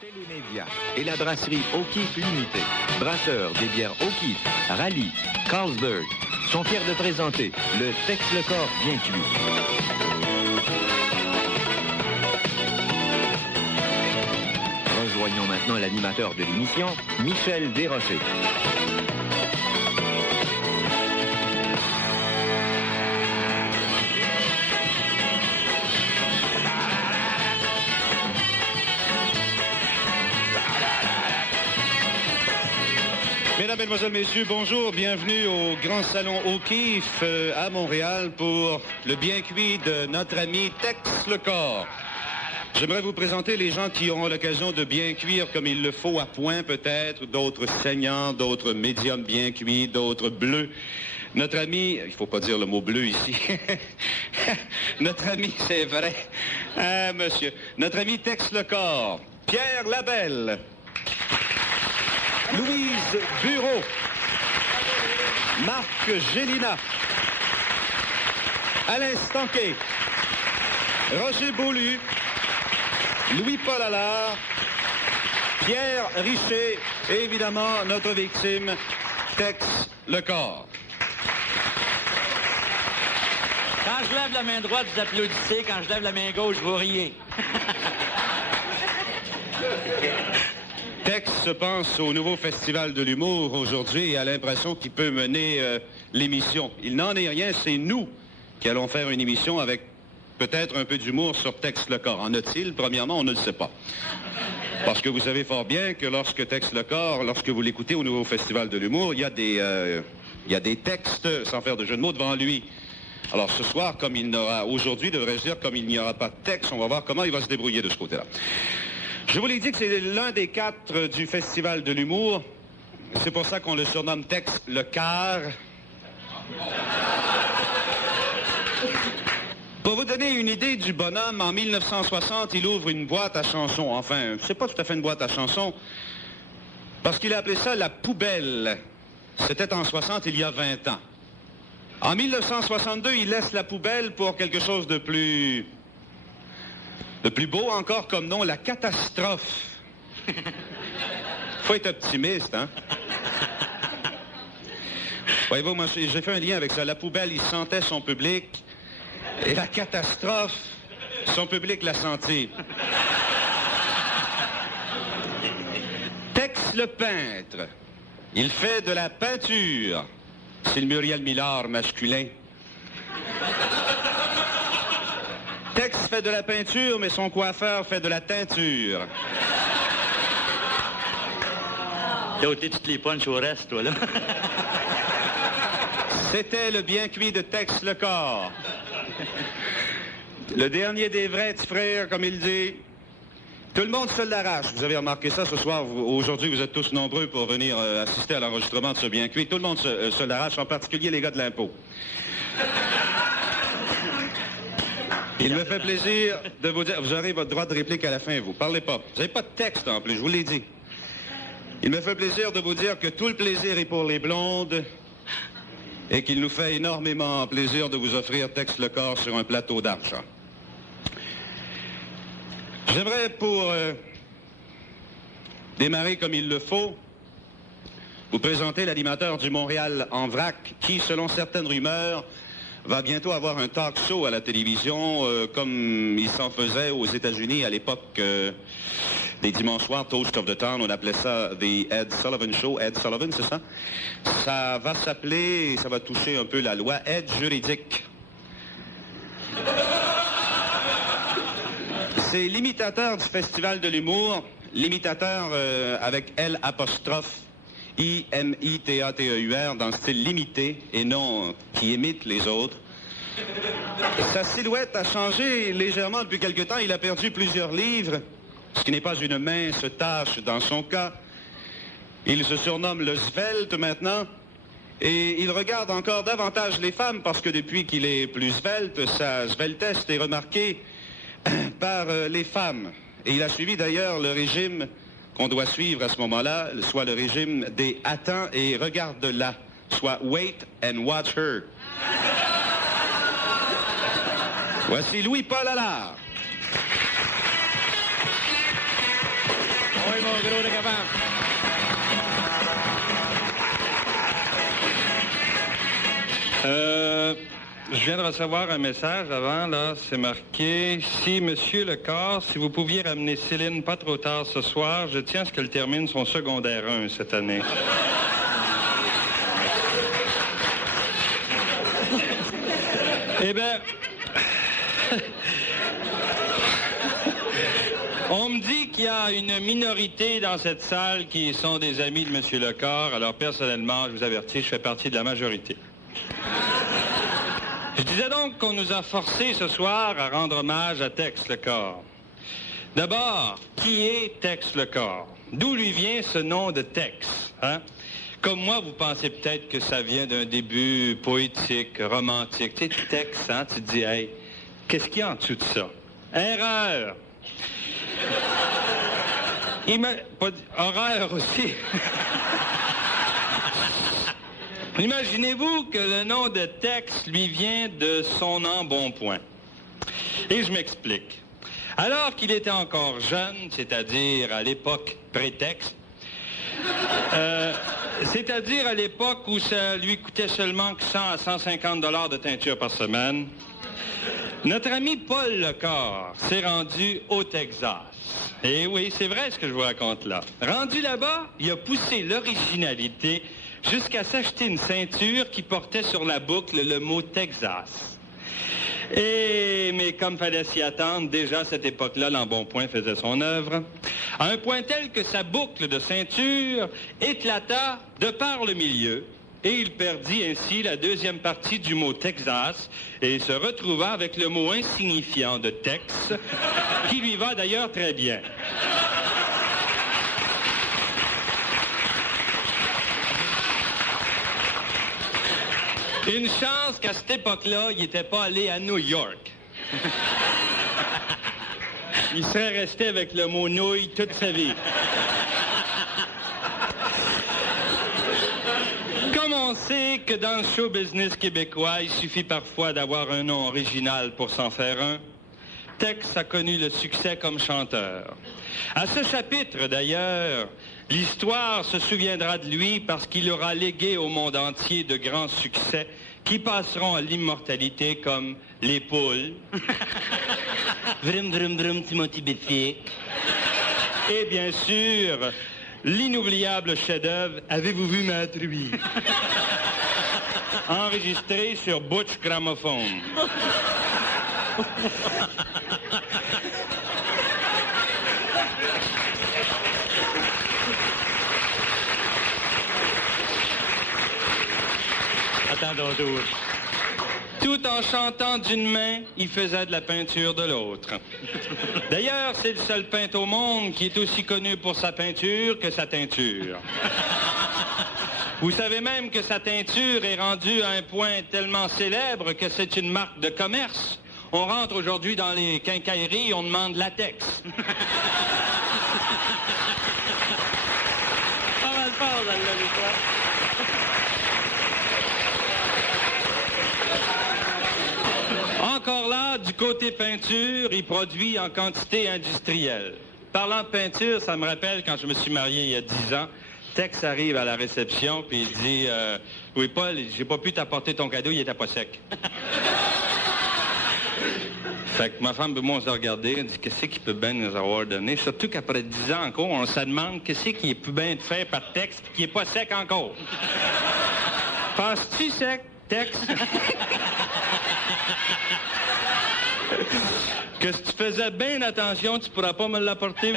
Télémédia et la brasserie O'Keeffe Limitée, brasseurs des bières O'Keeffe, Rally, Carlsberg, sont fiers de présenter le Tex le Corps bien cuit. Rejoignons maintenant l'animateur de l'émission, Michel Desrochers. Mesdames, Mesdemoiselles, Messieurs, bonjour. Bienvenue au Grand Salon O'Keeffe à Montréal pour le bien cuit de notre ami Tex le Corps. J'aimerais vous présenter les gens qui auront l'occasion de bien cuire comme il le faut à point peut-être, d'autres saignants, d'autres médiums bien cuits, d'autres bleus. Notre ami, il ne faut pas dire le mot bleu ici, notre ami, c'est vrai, monsieur, notre ami Tex le Corps, Pierre Labelle, Louise Bureau, Marc Gélina, Alain Stanquet, Roger Beaulieu, Louis-Paul Allard, Pierre Richer et évidemment notre victime, Tex le Corps. Quand je lève la main droite, vous applaudissez. Quand je lève la main gauche, vous riez. Tex se pense au nouveau festival de l'humour aujourd'hui et a l'impression qu'il peut mener l'émission. Il n'en est rien, c'est nous qui allons faire une émission avec peut-être un peu d'humour sur Tex le Corps. En a-t-il? Premièrement, on ne le sait pas. Parce que vous savez fort bien que lorsque Tex le Corps, lorsque vous l'écoutez au nouveau festival de l'humour, il y a des textes, sans faire de jeu de mots, devant lui. Alors ce soir, comme il n'aura, aujourd'hui, devrais-je dire, comme il n'y aura pas de texte, on va voir comment il va se débrouiller de ce côté-là. Je vous l'ai dit que c'est l'un des 4 du Festival de l'humour. C'est pour ça qu'on le surnomme Tex le Quart. Pour vous donner une idée du bonhomme, en 1960, il ouvre une boîte à chansons. Enfin, c'est pas tout à fait une boîte à chansons, parce qu'il a appelé ça la poubelle. C'était en 60, il y a 20 ans. En 1962, il laisse la poubelle pour quelque chose de plus beau encore comme nom, la catastrophe. Faut être optimiste, hein? Voyez-vous, moi, j'ai fait un lien avec ça. La poubelle, il sentait son public. Et la catastrophe, son public l'a senti. Tex le peintre. Il fait de la peinture. C'est le Muriel Millard masculin. Tex fait de la peinture, mais son coiffeur fait de la teinture. T'as ôté toutes les punches au reste, toi, là. C'était le bien cuit de Tex le Corps. Le dernier des vrais petits frères, comme il dit. Tout le monde se l'arrache. Vous avez remarqué ça ce soir. Aujourd'hui, vous êtes tous nombreux pour venir assister à l'enregistrement de ce bien cuit. Tout le monde se l'arrache, en particulier les gars de l'impôt. Il me fait plaisir de vous dire, vous aurez votre droit de réplique à la fin, vous. Parlez pas. Vous n'avez pas de texte en plus, je vous l'ai dit. Il me fait plaisir de vous dire que tout le plaisir est pour les blondes et qu'il nous fait énormément plaisir de vous offrir Tex le Corps sur un plateau d'argent. J'aimerais, pour démarrer comme il le faut, vous présenter l'animateur du Montréal en vrac qui, selon certaines rumeurs, va bientôt avoir un talk show à la télévision, comme il s'en faisait aux États-Unis à l'époque des dimanches soirs, Toast of the Town, on appelait ça The Ed Sullivan Show. Ed Sullivan, c'est ça? Ça va s'appeler, ça va toucher un peu la loi, Aide juridique. C'est l'imitateur du Festival de l'humour, l'imitateur avec L apostrophe I-M-I-T-A-T-E-U-R dans le style limité et non qui imite les autres. Sa silhouette a changé légèrement depuis quelque temps. Il a perdu plusieurs livres, ce qui n'est pas une mince tâche dans son cas. Il se surnomme le svelte maintenant et il regarde encore davantage les femmes parce que depuis qu'il est plus svelte, sa sveltesse est remarquée par les femmes. Et il a suivi d'ailleurs le régime qu'on doit suivre à ce moment-là, soit le régime des « attends et regarde-la », soit « wait and watch her ». Voici Louis-Paul Allard. gros de capable. Je viens de recevoir un message avant, là, c'est marqué « Si, Monsieur Lecor, si vous pouviez ramener Céline pas trop tard ce soir, je tiens à ce qu'elle termine son secondaire 1 cette année. » Eh bien, on me dit qu'il y a une minorité dans cette salle qui sont des amis de M. Lecor. Alors, personnellement, je vous avertis, je fais partie de la majorité. Je disais donc qu'on nous a forcés ce soir à rendre hommage à Tex Lecor. D'abord, qui est Tex Lecor? D'où lui vient ce nom de Tex, hein? Comme moi, vous pensez peut-être que ça vient d'un début poétique, romantique. Tu sais, Tex, hein, tu te dis, hey, qu'est-ce qu'il y a en dessous de ça? Erreur! Horreur aussi. Imaginez-vous que le nom de Tex lui vient de son embonpoint. Et je m'explique. Alors qu'il était encore jeune, c'est-à-dire à l'époque pré-Tex, c'est-à-dire à l'époque où ça lui coûtait seulement 100 à 150 $ de teinture par semaine, notre ami Paul Lecor s'est rendu au Texas. Et oui, c'est vrai ce que je vous raconte là. Rendu là-bas, il a poussé l'originalité jusqu'à s'acheter une ceinture qui portait sur la boucle le mot Texas. Mais comme fallait s'y attendre, déjà à cette époque-là, l'embonpoint faisait son œuvre, à un point tel que sa boucle de ceinture éclata de par le milieu, et il perdit ainsi la deuxième partie du mot Texas, et se retrouva avec le mot insignifiant de Tex, qui lui va d'ailleurs très bien. Une chance qu'à cette époque-là, il n'était pas allé à New York. Il serait resté avec le mot nouille toute sa vie. Comme on sait que dans le show business québécois, il suffit parfois d'avoir un nom original pour s'en faire un, Tex a connu le succès comme chanteur. À ce chapitre, d'ailleurs, l'histoire se souviendra de lui parce qu'il aura légué au monde entier de grands succès qui passeront à l'immortalité comme Les Poules, Vrum Vrum Vrum Timothy Béfier, et bien sûr, l'inoubliable chef-d'œuvre Avez-vous vu ma truie? Enregistré sur Butch Gramophone. Tout en chantant d'une main, il faisait de la peinture de l'autre. D'ailleurs, c'est le seul peintre au monde qui est aussi connu pour sa peinture que sa teinture. Vous savez même que sa teinture est rendue à un point tellement célèbre que c'est une marque de commerce. On rentre aujourd'hui dans les quincailleries et on demande latex. Pas mal fort, là, encore là, du côté peinture, il produit en quantité industrielle. Parlant de peinture, ça me rappelle quand je me suis marié il y a 10 ans. Tex arrive à la réception puis il dit oui, Paul, j'ai pas pu t'apporter ton cadeau, il était pas sec. Fait que ma femme et moi, on s'est regardé, on dit qu'est-ce qu'il peut bien nous avoir donné? Surtout qu'après 10 ans encore, on se demande qu'est-ce qu'il peut bien faire par Tex qui est pas sec encore. Penses-tu sec, Tex? Que si tu faisais bien attention, tu pourras pas me l'apporter.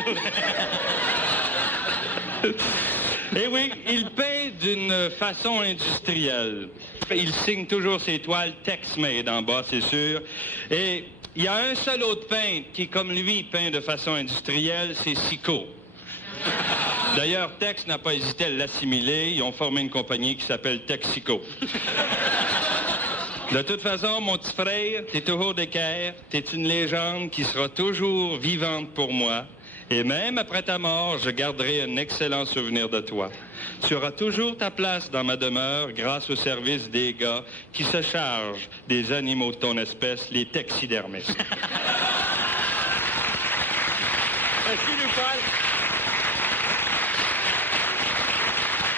Eh oui, il peint d'une façon industrielle. Il signe toujours ses toiles Tex-Made en bas, c'est sûr. Et il y a un seul autre peintre qui, comme lui, peint de façon industrielle, c'est Sicko. D'ailleurs, Tex n'a pas hésité à l'assimiler. Ils ont formé une compagnie qui s'appelle Texico. De toute façon, mon petit frère, t'es toujours d'équerre, t'es une légende qui sera toujours vivante pour moi. Et même après ta mort, je garderai un excellent souvenir de toi. Tu auras toujours ta place dans ma demeure grâce au service des gars qui se chargent des animaux de ton espèce, les taxidermistes. Merci, Paul.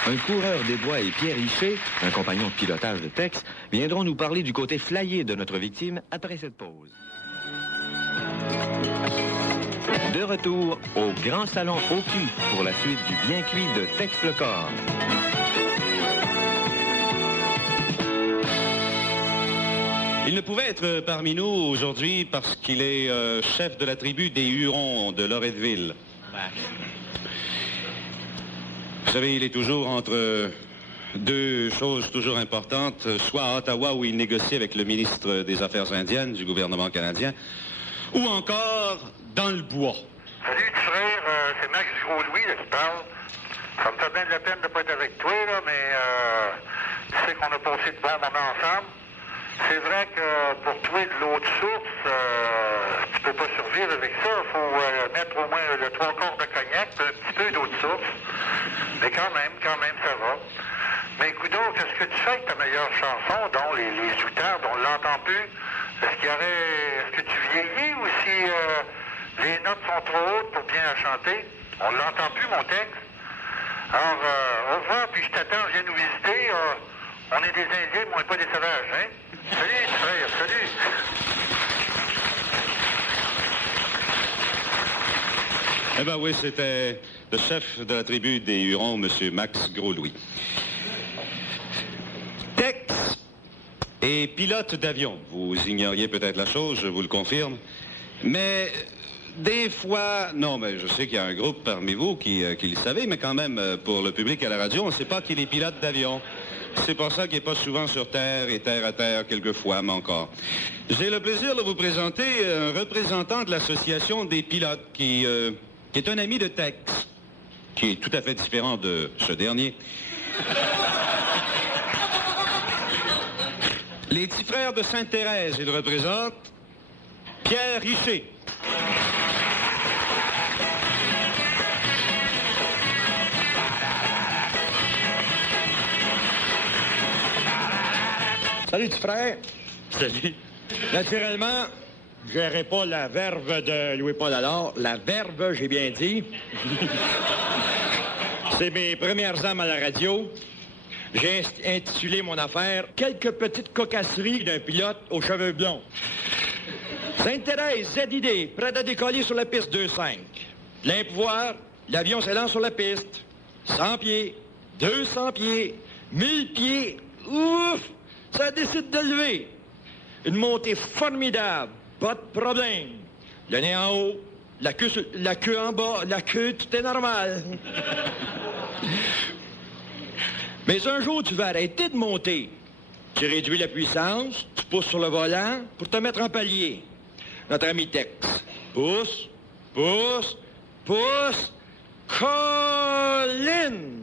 un coureur des bois et Pierre Richer, un compagnon de pilotage de Tex, viendront nous parler du côté flyé de notre victime après cette pause. De retour au Grand Salon Oki pour la suite du bien cuit de Tex le corps. Il ne pouvait être parmi nous aujourd'hui parce qu'il est chef de la tribu des Hurons de Loretteville. Vous savez, il est toujours entre deux choses toujours importantes, soit à Ottawa où il négocie avec le ministre des Affaires indiennes du gouvernement canadien, ou encore dans le bois. Salut, petit frère, c'est Max Gros-Louis là, qui parle. Ça me fait bien de la peine de ne pas être avec toi, là, mais tu sais qu'on a passé de bons moments ensemble. C'est vrai que pour trouver de l'eau de source, tu peux pas survivre avec ça. Il faut mettre au moins le 3/4 de cognac, puis un petit peu d'eau de source. Mais quand même, ça va. Mais écoute, qu'est-ce que tu fais avec ta meilleure chanson, dont les outardes, on l'entend plus? Est-ce que tu vieillis ou si les notes sont trop hautes pour bien la chanter? On l'entend plus, mon texte. Alors, au revoir, puis je t'attends, viens nous visiter. On est des Indiens, mais on n'est pas des sauvages, hein? Salut, frère, salut! Eh bien oui, c'était le chef de la tribu des Hurons, M. Max Gros-Louis. Tex est pilote d'avion. Vous ignoriez peut-être la chose, je vous le confirme. Mais des fois... Non, mais je sais qu'il y a un groupe parmi vous qui le savait, mais quand même, pour le public à la radio, on ne sait pas qu'il est pilote d'avion. C'est pour ça qu'il n'est pas souvent sur Terre et terre à terre quelquefois, mais encore. J'ai le plaisir de vous présenter un représentant de l'Association des pilotes qui est un ami de Tex, qui est tout à fait différent de ce dernier. Les petits frères de Sainte-Thérèse, ils représentent Pierre Richer. Salut, petit frère. Salut. Naturellement, je n'aurai pas la verve de Louis-Paul Allard. La verve, j'ai bien dit. C'est mes premières armes à la radio. J'ai intitulé mon affaire « Quelques petites cocasseries d'un pilote aux cheveux blonds ». Sainte-Thérèse, ZID, prêt à décoller sur la piste 2-5. Plein pouvoir, l'avion s'élance sur la piste. 100 pieds, 200 pieds, 1000 pieds, ouf! Ça décide de lever. Une montée formidable, pas de problème. Le nez en haut, la queue en bas, la queue, tout est normal. Mais un jour, tu vas arrêter de monter. Tu réduis la puissance, tu pousses sur le volant pour te mettre en palier. Notre ami Tex. Pousse, pousse, pousse. Colline!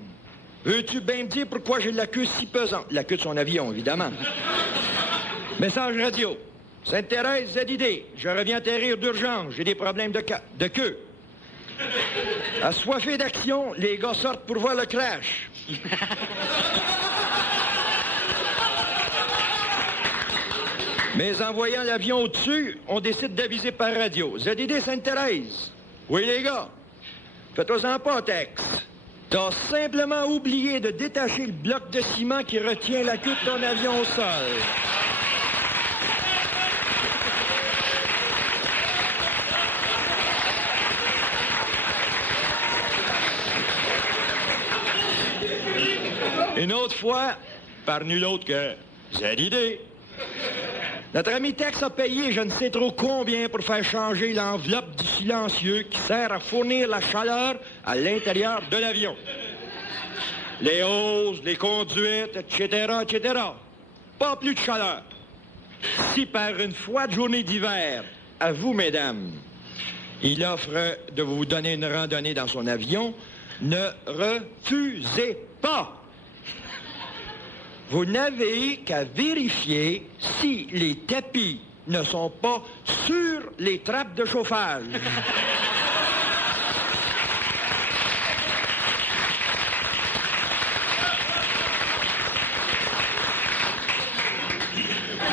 Veux-tu bien me dire pourquoi j'ai la queue si pesante? La queue de son avion, évidemment. Message radio. Sainte-Thérèse, ZID. Je reviens atterrir d'urgence. J'ai des problèmes de queue. Assoiffé d'action, les gars sortent pour voir le crash. Mais en voyant l'avion au-dessus, on décide d'aviser par radio. ZID Sainte-Thérèse. Oui, les gars. Faites-en pas, Tex. T'as simplement oublié de détacher le bloc de ciment qui retient la queue de ton avion au sol. Une autre fois, par nul autre que ZID. Notre ami Tex a payé je ne sais trop combien pour faire changer l'enveloppe du silencieux qui sert à fournir la chaleur à l'intérieur de l'avion. Les hausses, les conduites, etc., etc. Pas plus de chaleur. Si par une fois de journée d'hiver, à vous, mesdames, il offre de vous donner une randonnée dans son avion, ne refusez pas. Vous n'avez qu'à vérifier si les tapis ne sont pas sur les trappes de chauffage.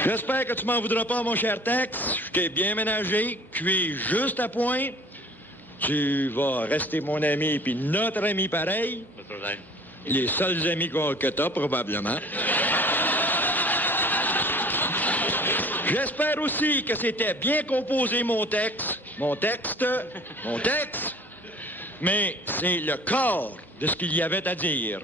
J'espère que tu m'en voudras pas, mon cher Tex. Je t'ai bien ménagé, cuit juste à point. Tu vas rester mon ami puis notre ami pareil. Pas de problème. Les seuls amis que t'as, probablement. J'espère aussi que c'était bien composé, mon texte. Mon texte. Mais c'est le corps de ce qu'il y avait à dire.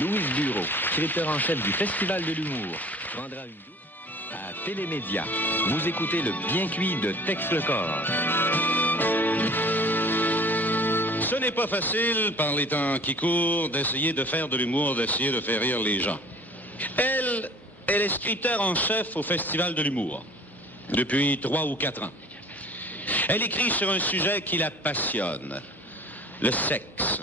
Louise Bureau, scripteur en chef du Festival de l'humour, prendra une douche à Télémédia. Vous écoutez le bien cuit de Tex le corps. Ce n'est pas facile, par les temps qui courent, d'essayer de faire de l'humour, d'essayer de faire rire les gens. Elle est scripteur en chef au Festival de l'humour, depuis 3 ou 4 ans. Elle écrit sur un sujet qui la passionne, le sexe.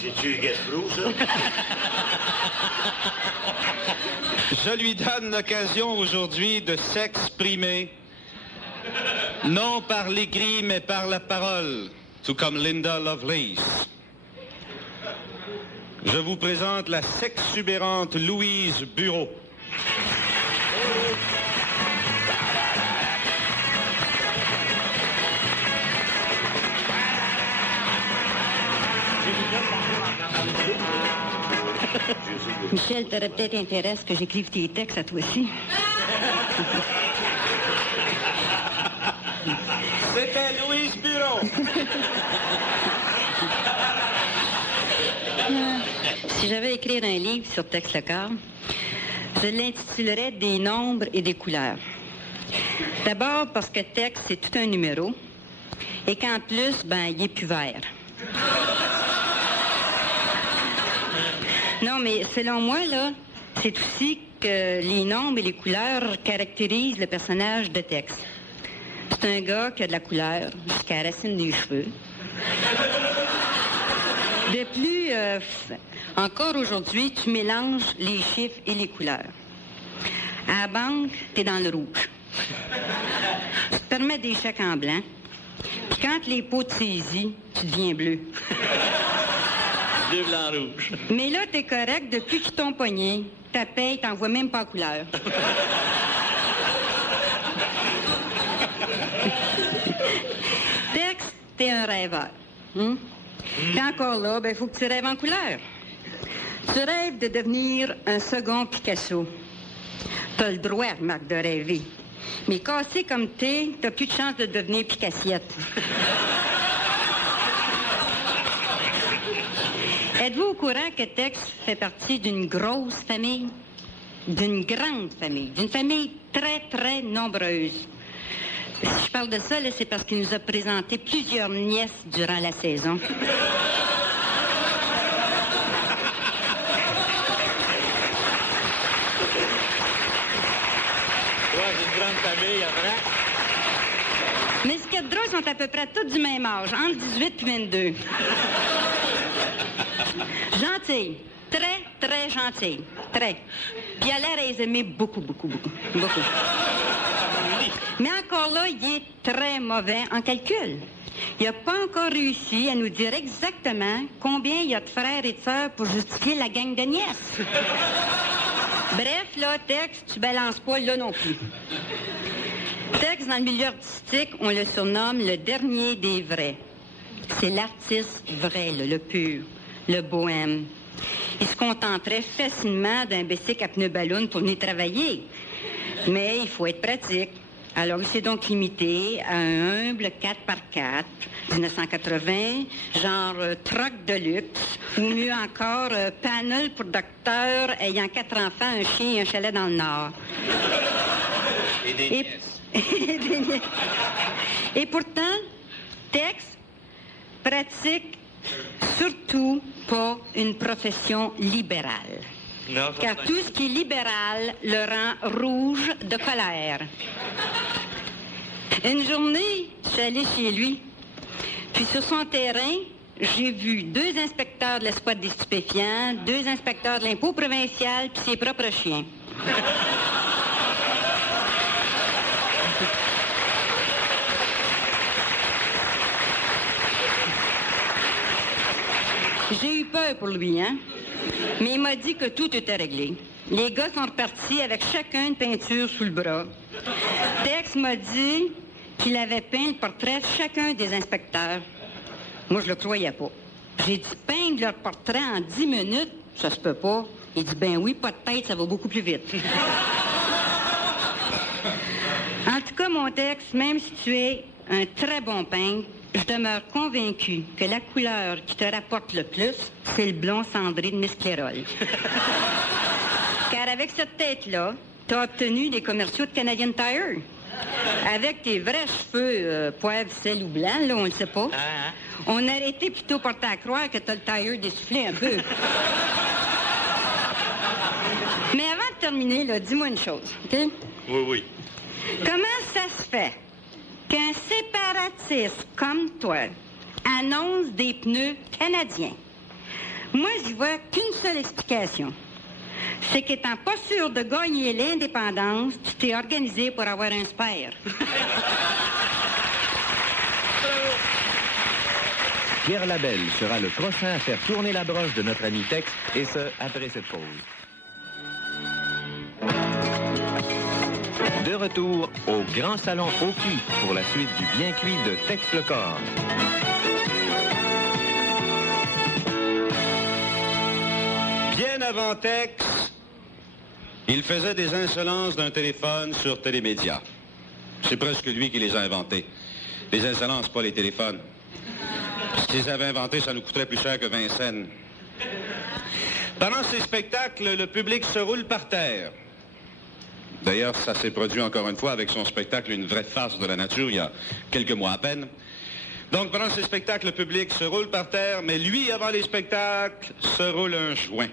C'est-tu Gasbro, ça? Je lui donne l'occasion aujourd'hui de s'exprimer, non par l'écrit, mais par la parole, tout comme Linda Lovelace. Je vous présente la sexubérante Louise Bureau. Michel, t'aurais peut-être intérêt à ce que j'écrive tes textes à toi aussi. C'était Louise Bureau. Si j'avais à écrire un livre sur Tex le corps, je l'intitulerais Des nombres et des couleurs. D'abord parce que Tex, c'est tout un numéro et qu'en plus, il est plus vert. Non, mais selon moi, là, c'est aussi que les nombres et les couleurs caractérisent le personnage de Tex. C'est un gars qui a de la couleur jusqu'à la racine des cheveux. De plus, encore aujourd'hui, tu mélanges les chiffres et les couleurs. À la banque, t'es dans le rouge. Tu te permets des chèques en blanc. Puis quand les pots te saisissent, tu deviens bleu. Bleu, blanc, rouge. Mais là, t'es correct depuis qu'ils t'ont pogné. Ta paye, t'en vois même pas la couleur. Tex, t'es un rêveur. T'es encore là, faut que tu rêves en couleur. Tu rêves de devenir un second Picasso. T'as le droit, Marc, de rêver. Mais cassé comme t'as plus de chance de devenir Picassiette. Êtes-vous au courant que Tex fait partie d'une grosse famille? D'une grande famille. D'une famille très, très nombreuse. Si je parle de ça, c'est parce qu'il nous a présenté plusieurs nièces durant la saison. Ouais, j'ai une grande famille, après. Mais ce qu'il y a de drôle, ils sont à peu près tous du même âge, entre 18 et 22. Gentille. Très, très gentille. Très. Puis elle a l'air à les aimer beaucoup, beaucoup, beaucoup. Beaucoup. Mais encore là, il est très mauvais en calcul. Il n'a pas encore réussi à nous dire exactement combien il y a de frères et de sœurs pour justifier la gang de nièces. Bref, là, Tex, tu balances pas là non plus. Tex, dans le milieu artistique, on le surnomme le dernier des vrais. C'est l'artiste vrai, là, le pur, le bohème. Il se contenterait facilement d'un bicycle à pneu ballon pour venir travailler. Mais il faut être pratique. Alors, il s'est donc limité à un humble 4x4, 1980, genre truck de luxe, ou mieux encore, panel pour docteur ayant 4 enfants, un chien et un chalet dans le Nord. Et des nièces. Et pourtant, Tex pratique surtout pas une profession libérale. Non, Car tout ce qui est libéral le rend rouge de colère. Une journée, je suis allée chez lui. Puis sur son terrain, j'ai vu 2 inspecteurs de l'escouade des stupéfiants, 2 inspecteurs de l'impôt provincial, puis ses propres chiens. J'ai eu peur pour lui, hein? Mais il m'a dit que tout était réglé. Les gars sont repartis avec chacun une peinture sous le bras. Tex m'a dit qu'il avait peint le portrait de chacun des inspecteurs. Moi, je le croyais pas. J'ai dit peindre leur portrait en 10 minutes, ça se peut pas. Il dit, ben oui, pas de tête, ça va beaucoup plus vite. En tout cas, mon texte, même si tu es un très bon peintre, je demeure convaincu que la couleur qui te rapporte le plus, c'est le blond cendré de Miss Clairol. Car avec cette tête-là, tu as obtenu des commerciaux de Canadian Tire. Avec tes vrais cheveux poivre, sel ou blanc, là, on le sait pas. On aurait été plutôt porté à croire que tu as le tire dessoufflé un peu. Mais avant de terminer, là, dis-moi une chose, OK? Oui, oui. Comment ça se fait qu'un séparatiste comme toi annonce des pneus canadiens? Moi, j'y vois qu'une seule explication. C'est qu'étant pas sûr de gagner l'indépendance, tu t'es organisé pour avoir un spare. Pierre Labelle sera le prochain à faire tourner la broche de notre ami Tex, et ce, après cette pause. De retour au Grand Salon O'Keeffe pour la suite du bien cuit de Tex le corps. Bien avant Tex, il faisait des insolences d'un téléphone sur Télémédia. C'est presque lui qui les a inventées. Les insolences, pas les téléphones. S'ils avaient inventé, ça nous coûterait plus cher que 20 cents. Pendant ces spectacles, le public se roule par terre. D'ailleurs, ça s'est produit encore une fois avec son spectacle Une vraie farce de la nature, il y a quelques mois à peine. Donc, pendant ces spectacles, le public se roule par terre, mais lui, avant les spectacles, se roule un joint.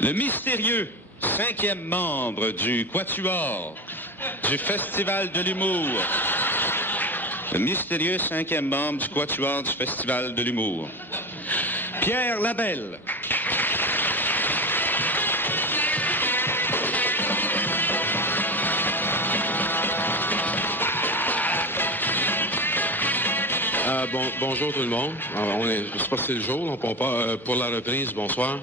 Le mystérieux 5e membre du Quatuor du Festival de l'humour. Le mystérieux 5e membre du Quatuor du Festival de l'humour. Pierre Labelle. Bonjour tout le monde. Je sais pas si c'est le jour, on part pas pour la reprise. Bonsoir.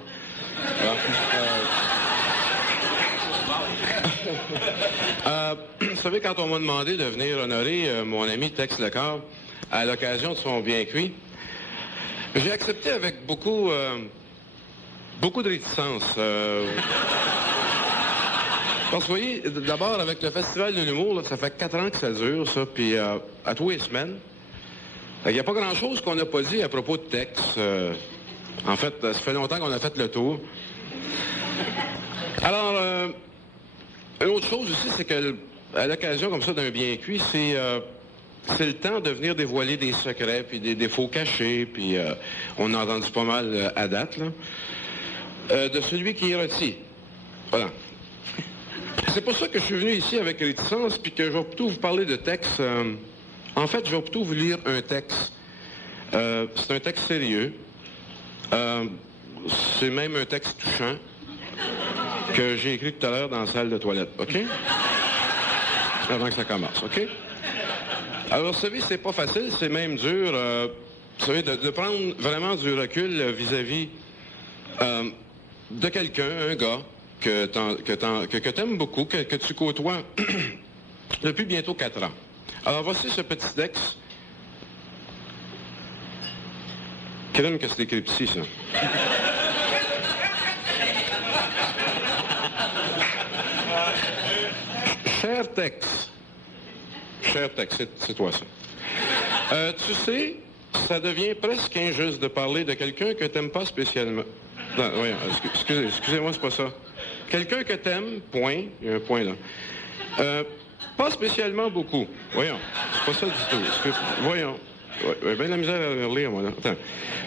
Vous savez, quand on m'a demandé de venir honorer mon ami Tex Lecor à l'occasion de son bien cuit, j'ai accepté avec beaucoup de réticence. Parce que vous voyez, d'abord avec le Festival de l'humour, ça fait 4 ans que ça dure, ça, puis à tous les semaines. Il n'y a pas grand-chose qu'on n'a pas dit à propos de Tex. En fait, ça fait longtemps qu'on a fait le tour. Alors, une autre chose aussi, c'est qu'à l'occasion comme ça d'un bien cuit, c'est le temps de venir dévoiler des secrets, puis des défauts cachés, puis on a entendu pas mal à date, là, de celui qui est rôti. Voilà. C'est pour ça que je suis venu ici avec réticence, puis que je vais plutôt vous parler de Tex. En fait, je vais plutôt vous lire un texte. C'est un texte sérieux. C'est même un texte touchant que j'ai écrit tout à l'heure dans la salle de toilette, OK? Avant que ça commence, OK? Alors, vous savez, c'est pas facile, c'est même dur, vous savez, de prendre vraiment du recul vis-à-vis de quelqu'un, un gars, que t'aimes beaucoup, que tu côtoies depuis bientôt 4 ans. Alors, voici ce petit texte. Crème que c'est écrit ici, ça. Cher Tex. Cher Tex, c'est toi, ça. Tu sais, ça devient presque injuste de parler de quelqu'un que t'aimes pas spécialement. Non, voyons, excusez-moi, c'est pas ça. Quelqu'un que t'aimes, point, il y a un point là. Pas spécialement beaucoup. Voyons, c'est pas ça du tout. Voyons. Ouais, bien la misère à lire, moi, là. Attends.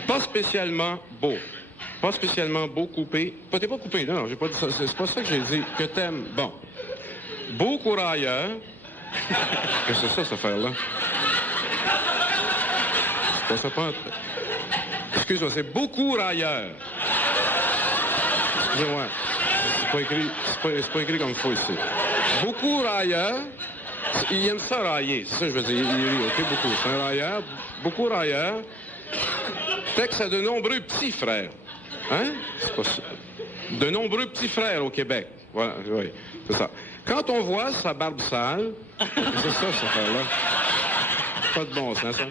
Pas spécialement beau. Pas spécialement beau coupé. T'es pas coupé, non, j'ai pas dit ça. C'est pas ça que j'ai dit. Que t'aimes. Bon. Beau courailleur. Qu'est-ce que c'est ça, cette affaire-là? C'est pas ça, pas... Excuse-moi, c'est beaucoup railleur. Excusez-moi. C'est pas écrit comme il faut ici. Beaucoup railleur. Il aime ça railler, c'est ça que je veux dire. Il rit, OK, beaucoup. C'est un railleur. Beaucoup railleur. Tex a de nombreux petits frères. Hein? C'est pas ça. De nombreux petits frères au Québec. Voilà, oui, c'est ça. Quand on voit sa barbe sale, c'est ça, cette affaire-là. Pas de bon sens, ça.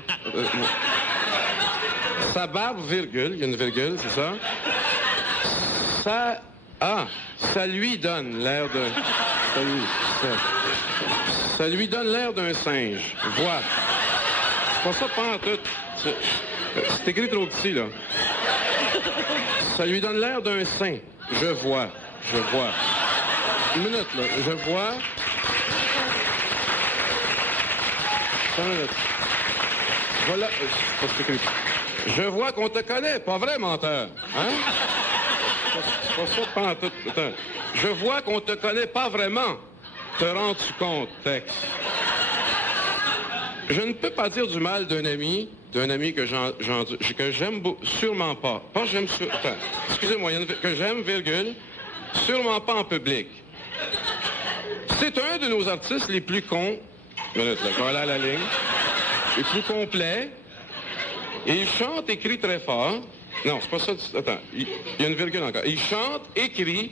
Sa barbe, virgule, il y a une virgule, c'est ça. Ça lui donne l'air de... Ça lui donne l'air d'un singe. Vois. C'est pas ça pantoute. C'est écrit trop petit, là. Ça lui donne l'air d'un saint. Je vois. Une minute, là. Je vois... Une minute. Voilà. C'est pas ce écrit. Je vois qu'on te connaît. Pas vrai, menteur. Hein? C'est pas ça pantoute. Attends. Je vois qu'on te connaît pas vraiment. Te rends-tu compte, Tex? Je ne peux pas dire du mal d'un ami que j'aime sûrement pas. Pas j'aime attends, excusez-moi, que j'aime, virgule, sûrement pas en public. C'est un de nos artistes les plus minute, là, je vais aller à la ligne. Les plus complets. Et il chante, écrit très fort. Non, c'est pas ça. Attends, il y a une virgule encore. Il chante, écrit.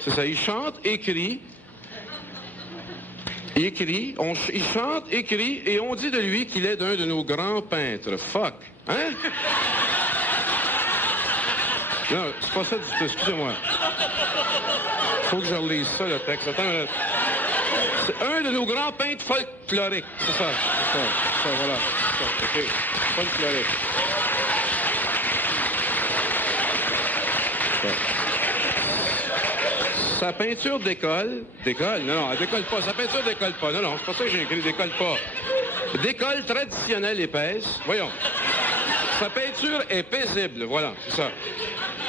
C'est ça, il chante, écrit. Il chante, écrit, et on dit de lui qu'il est d'un de nos grands peintres. Fuck. Hein? Non, c'est pas ça du tout. Excusez-moi. Faut que je relise ça, le texte. Attends, c'est un de nos grands peintres folkloriques. C'est ça, voilà. C'est ça, OK. Folklorique. Sa peinture décolle. Non, elle décolle pas. Sa peinture décolle pas. Non, c'est pas ça que j'ai écrit, décolle pas. Décolle traditionnelle épaisse. Voyons. Sa peinture est paisible, voilà, c'est ça.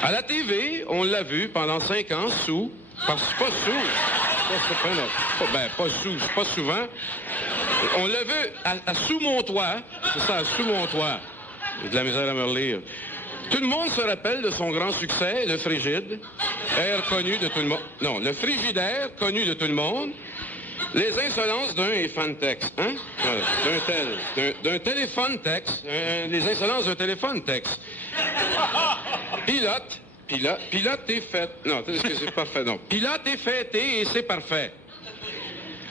À la TV, on l'a vu pendant 5 ans, parce que pas pas souvent. On l'a vu à sous mon toit, c'est ça, sous mon toit. J'ai de la misère à me relire. Tout le monde se rappelle de son grand succès, le frigide, air connu de tout le monde. Non, le frigidaire connu de tout le monde. Les insolences d'un Effantex, hein? D'un téléphone-tex. Les insolences d'un téléphone-tex. Pilote est fait. Non, c'est parfait, non. Pilote est fêté et c'est parfait.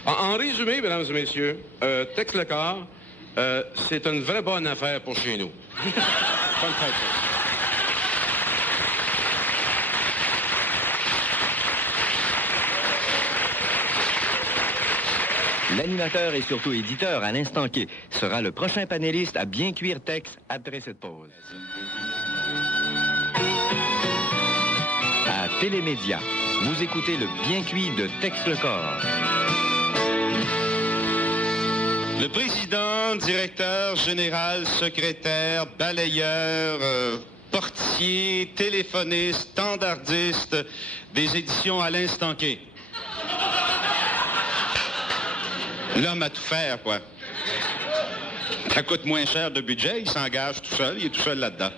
En résumé, mesdames et messieurs, Tex Lecor, c'est une vraie bonne affaire pour chez nous. Bonne fête. L'animateur et surtout éditeur Alain Stanquet sera le prochain panéliste à bien cuire Tex après cette pause. À Télémédia, vous écoutez le bien cuit de Tex Lecor. Le président, directeur général, secrétaire, balayeur, portier, téléphoniste, standardiste des éditions Alain Stanquet. L'homme à tout faire, quoi. Ça coûte moins cher de budget, il s'engage tout seul, il est tout seul là-dedans.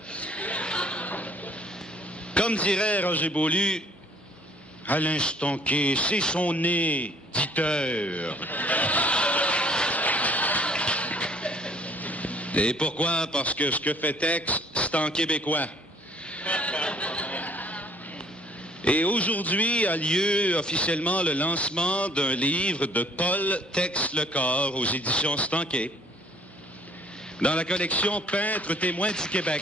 Comme dirait Roger Beaulieu, Alain Stanquet, c'est son nez, éditeur. Et pourquoi? Parce que ce que fait Tex, c'est en québécois. Et aujourd'hui a lieu officiellement le lancement d'un livre de Paul Tex Lecor aux éditions Stanquet dans la collection Peintres témoins du Québec.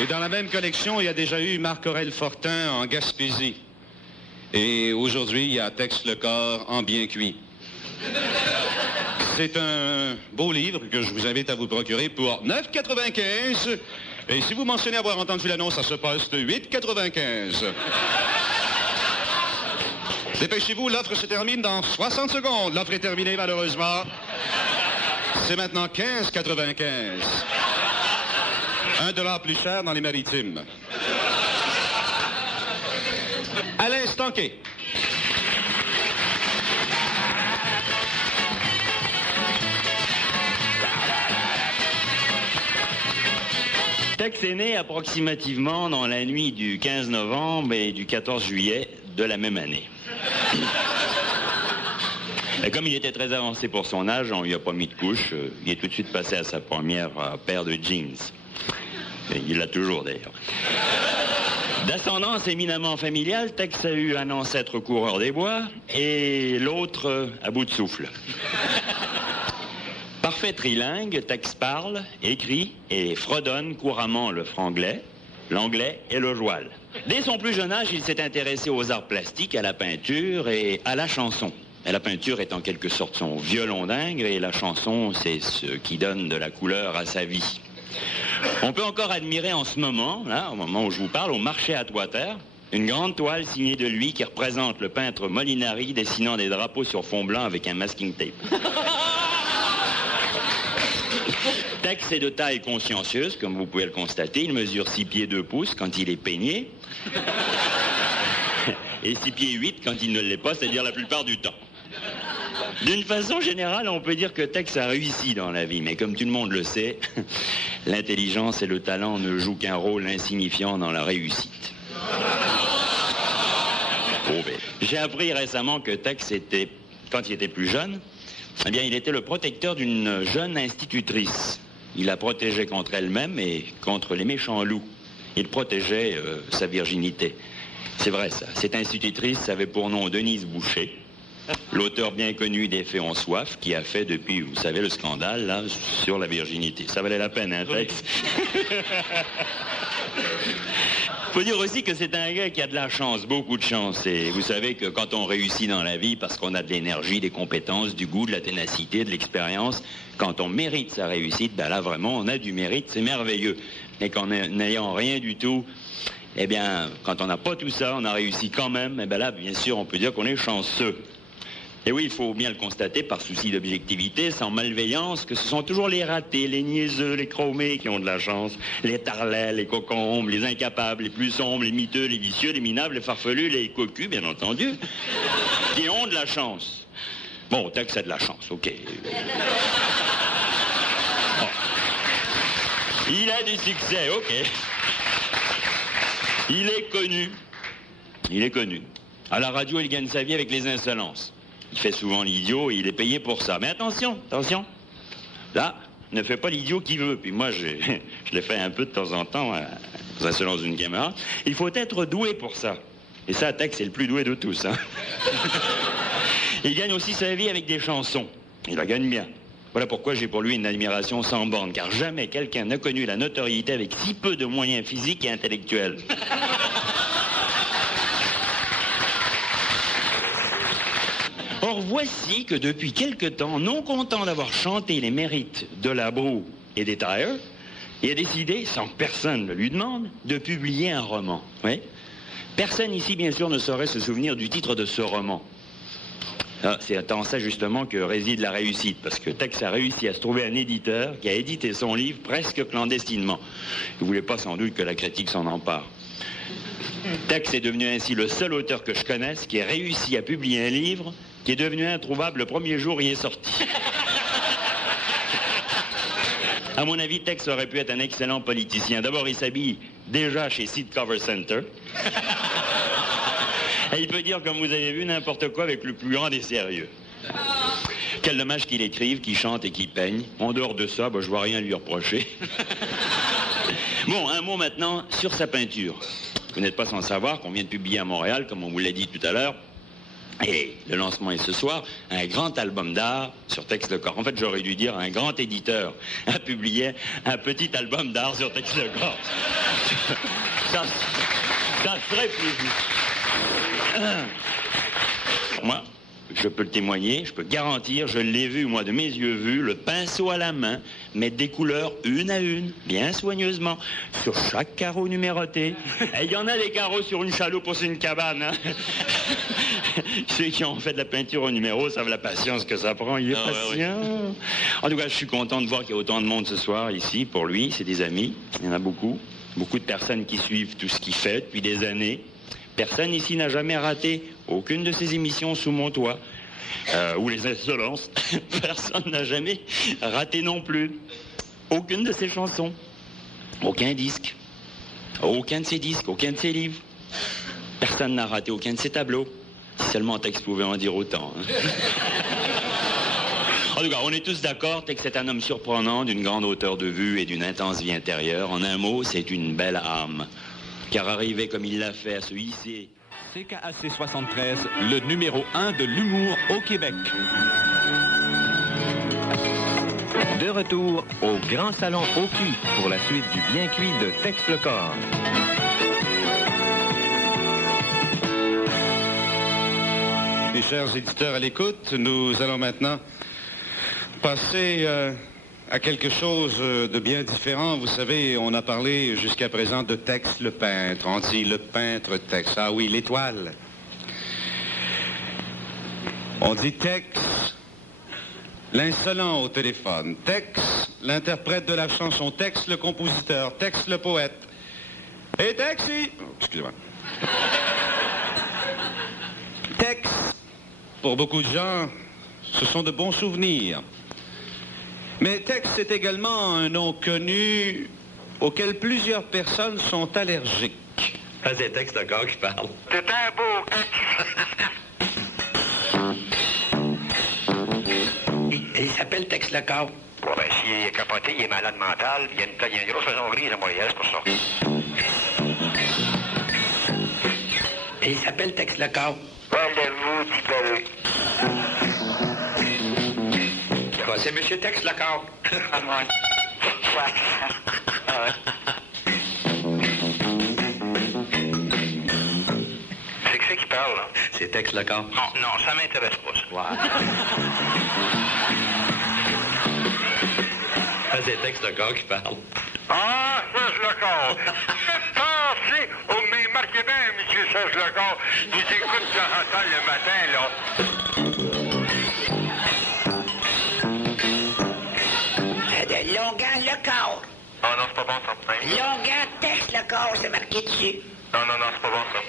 Et dans la même collection, il y a déjà eu Marc-Aurèle Fortin en Gaspésie. Et aujourd'hui, il y a Tex Lecor en bien cuit. C'est un beau livre que je vous invite à vous procurer pour 9,95 $. Et si vous mentionnez avoir entendu l'annonce à ce poste, 8,95 $. Dépêchez-vous, l'offre se termine dans 60 secondes. L'offre est terminée, malheureusement. C'est maintenant 15,95 $. $1 plus cher dans les maritimes. Alain Stanquet. Tex est né approximativement dans la nuit du 15 novembre et du 14 juillet de la même année. Et comme il était très avancé pour son âge, on lui a pas mis de couche. Il est tout de suite passé à sa première paire de jeans. Il l'a toujours, d'ailleurs. D'ascendance éminemment familiale, Tex a eu un ancêtre coureur des bois et l'autre à bout de souffle. Parfait trilingue, Tex parle, écrit et fredonne couramment le franglais, l'anglais et le joual. Dès son plus jeune âge, il s'est intéressé aux arts plastiques, à la peinture et à la chanson. Et la peinture est en quelque sorte son violon d'ingre et la chanson, c'est ce qui donne de la couleur à sa vie. On peut encore admirer en ce moment, là, au moment où je vous parle, au marché à Tois-Terre, une grande toile signée de lui qui représente le peintre Molinari dessinant des drapeaux sur fond blanc avec un masking tape. Tex est de taille consciencieuse, comme vous pouvez le constater. Il mesure 6 pieds 2 pouces quand il est peigné. Et 6 pieds 8 quand il ne l'est pas, c'est-à-dire la plupart du temps. D'une façon générale, on peut dire que Tex a réussi dans la vie, mais comme tout le monde le sait, l'intelligence et le talent ne jouent qu'un rôle insignifiant dans la réussite. J'ai appris récemment que Tex était, quand il était plus jeune, eh bien, il était le protecteur d'une jeune institutrice. Il la protégeait contre elle-même et contre les méchants loups. Il protégeait sa virginité. C'est vrai ça. Cette institutrice avait pour nom Denise Boucher, l'auteur bien connu des Faits ont soif, qui a fait depuis, vous savez, le scandale là, sur la virginité. Ça valait la peine, hein, Tex? Faut dire aussi que c'est un gars qui a de la chance, beaucoup de chance. Et vous savez que quand on réussit dans la vie, parce qu'on a de l'énergie, des compétences, du goût, de la ténacité, de l'expérience, quand on mérite sa réussite, ben là vraiment on a du mérite, c'est merveilleux. Mais qu'en n'ayant rien du tout, eh bien, quand on n'a pas tout ça, on a réussi quand même, eh bien là, bien sûr, on peut dire qu'on est chanceux. Et oui, il faut bien le constater, par souci d'objectivité, sans malveillance, que ce sont toujours les ratés, les niaiseux, les chromés qui ont de la chance, les tarlets, les cocombes, les incapables, les plus sombres, les miteux, les vicieux, les minables, les farfelus, les cocus, bien entendu, qui ont de la chance. Bon, Tex a de la chance, ok. Bon. Il a du succès, ok. Il est connu. Il est connu. À la radio, il gagne sa vie avec les insolences. Il fait souvent l'idiot et il est payé pour ça. Mais attention, attention. Là, ne fais pas l'idiot qui veut. Puis moi, je le fais un peu de temps en temps aux insolences d'une caméra. Il faut être doué pour ça. Et ça, Tex, c'est le plus doué de tous. Hein. Il gagne aussi sa vie avec des chansons. Il la gagne bien. Voilà pourquoi j'ai pour lui une admiration sans borne. Car jamais quelqu'un n'a connu la notoriété avec si peu de moyens physiques et intellectuels. Or, voici que depuis quelque temps, non content d'avoir chanté les mérites de Labroue et des Tyre, il a décidé, sans que personne ne lui demande, de publier un roman. Oui? Personne ici, bien sûr, ne saurait se souvenir du titre de ce roman. Ah, c'est en ça, justement, que réside la réussite, parce que Tex a réussi à se trouver un éditeur qui a édité son livre presque clandestinement. Il ne voulait pas sans doute que la critique s'en empare. Tex est devenu ainsi le seul auteur que je connaisse qui a réussi à publier un livre qui est devenu introuvable le premier jour où il est sorti. À mon avis, Tex aurait pu être un excellent politicien. D'abord, il s'habille déjà chez Seed Cover Center. Et il peut dire, comme vous avez vu, n'importe quoi avec le plus grand des sérieux. Quel dommage qu'il écrive, qu'il chante et qu'il peigne. En dehors de ça, je vois rien lui reprocher. Bon, un mot maintenant sur sa peinture. Vous n'êtes pas sans savoir qu'on vient de publier à Montréal, comme on vous l'a dit tout à l'heure, et le lancement est ce soir, un grand album d'art sur Tex Lecor. En fait, j'aurais dû dire un grand éditeur a publié un petit album d'art sur Tex Lecor. Ça serait plus. Moi, je peux le témoigner, je peux garantir, je l'ai vu, moi, de mes yeux vus, le pinceau à la main, mettre des couleurs une à une, bien soigneusement, sur chaque carreau numéroté. Et il y en a des carreaux sur une chaloupe ou sur une cabane. Hein. Ceux qui ont fait de la peinture au numéro savent la patience que ça prend. Il est patient. Ouais. En tout cas, je suis content de voir qu'il y a autant de monde ce soir ici. Pour lui, c'est des amis. Il y en a beaucoup. Beaucoup de personnes qui suivent tout ce qu'il fait depuis des années. Personne ici n'a jamais raté aucune de ces émissions sous mon toit. Ou les insolences. Personne n'a jamais raté non plus aucune de ces chansons. Aucun disque. Aucun de ces disques, aucun de ces livres. Personne n'a raté aucun de ces tableaux. Si seulement Tex pouvait en dire autant. Hein. En tout cas, on est tous d'accord que c'est un homme surprenant, d'une grande hauteur de vue et d'une intense vie intérieure. En un mot, c'est une belle âme. Car arriver comme il l'a fait à se hisser... CKAC 73, le numéro 1 de l'humour au Québec. De retour au Grand Salon Oki pour la suite du bien cuit de Tex le corps. Mes chers éditeurs à l'écoute, nous allons maintenant passer à quelque chose de bien différent. Vous savez, on a parlé jusqu'à présent de Tex le peintre. On dit le peintre Tex. Ah oui, l'étoile. On dit Tex, l'insolent au téléphone. Tex, l'interprète de la chanson. Tex, le compositeur. Tex, le poète. Et Texi... Excusez-moi. Tex, pour beaucoup de gens, ce sont de bons souvenirs. Mais Tex est également un nom connu auquel plusieurs personnes sont allergiques. Ah, c'est Tex le corps qui parle. C'est un beau Il s'appelle Tex le corps. Bon, ben, s'il est capoté, il est malade mental, il y a une grosse maison grise à Montréal, c'est pour ça. Il s'appelle Tex le corps. Parlez-vous, petit peu. C'est Monsieur Tex le corps. Ah, moi. Ah, ouais. C'est qui parle, là? C'est Tex le corps. Non, non, ça m'intéresse pas, ça. Ouais. Ah, c'est Tex le corps qui parle. Ah, Serge Lecor. Pensez au... Mais marquez bien, monsieur Serge Lecor. Je vous écoute de temps en temps le matin, là. De Longan le corps. Ah non, c'est pas bon, ça. Longan Tex le corps, c'est marqué dessus. Non, non, non, c'est pas bon, ça.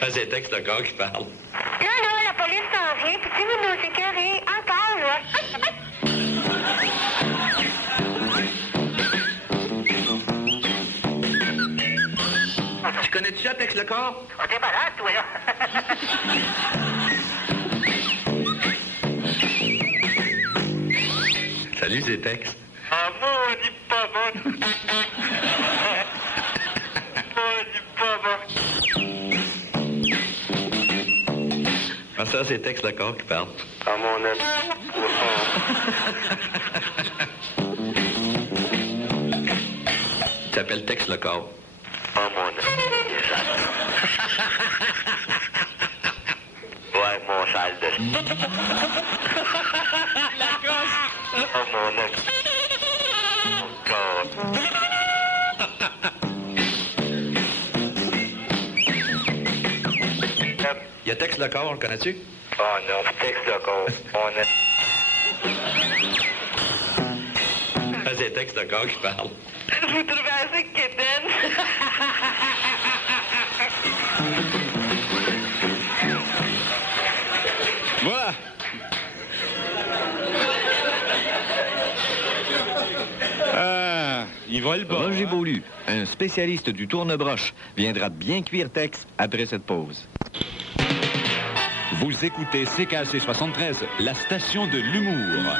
Ah, c'est Tex le corps qui parle. Là, la police s'en vient, puis tu veux nous écœurer encore, là. Tu connais-tu ça, Tex le corps? Oh, t'es malade, toi, là. Salut, c'est Tex. Ah, maudit pas bon. Maudit pas bon. Ah, ça, c'est Tex le corps qui parle. À mon avis. Tu t'appelles Tex le corps. À mon avis. Ouais, mon sale de... La gosse. À mon avis. Encore. Il y a Tex le corps, le connais-tu? Oh non, texte de corps. On est... Ah, c'est Tex le corps qui parle. Vous trouvez assez quétaine? Voilà. Ah, il va le bas. Roger Beaulieu, un spécialiste du tourne-broche, viendra bien cuire Tex après cette pause. Vous écoutez CKAC 73, la station de l'humour.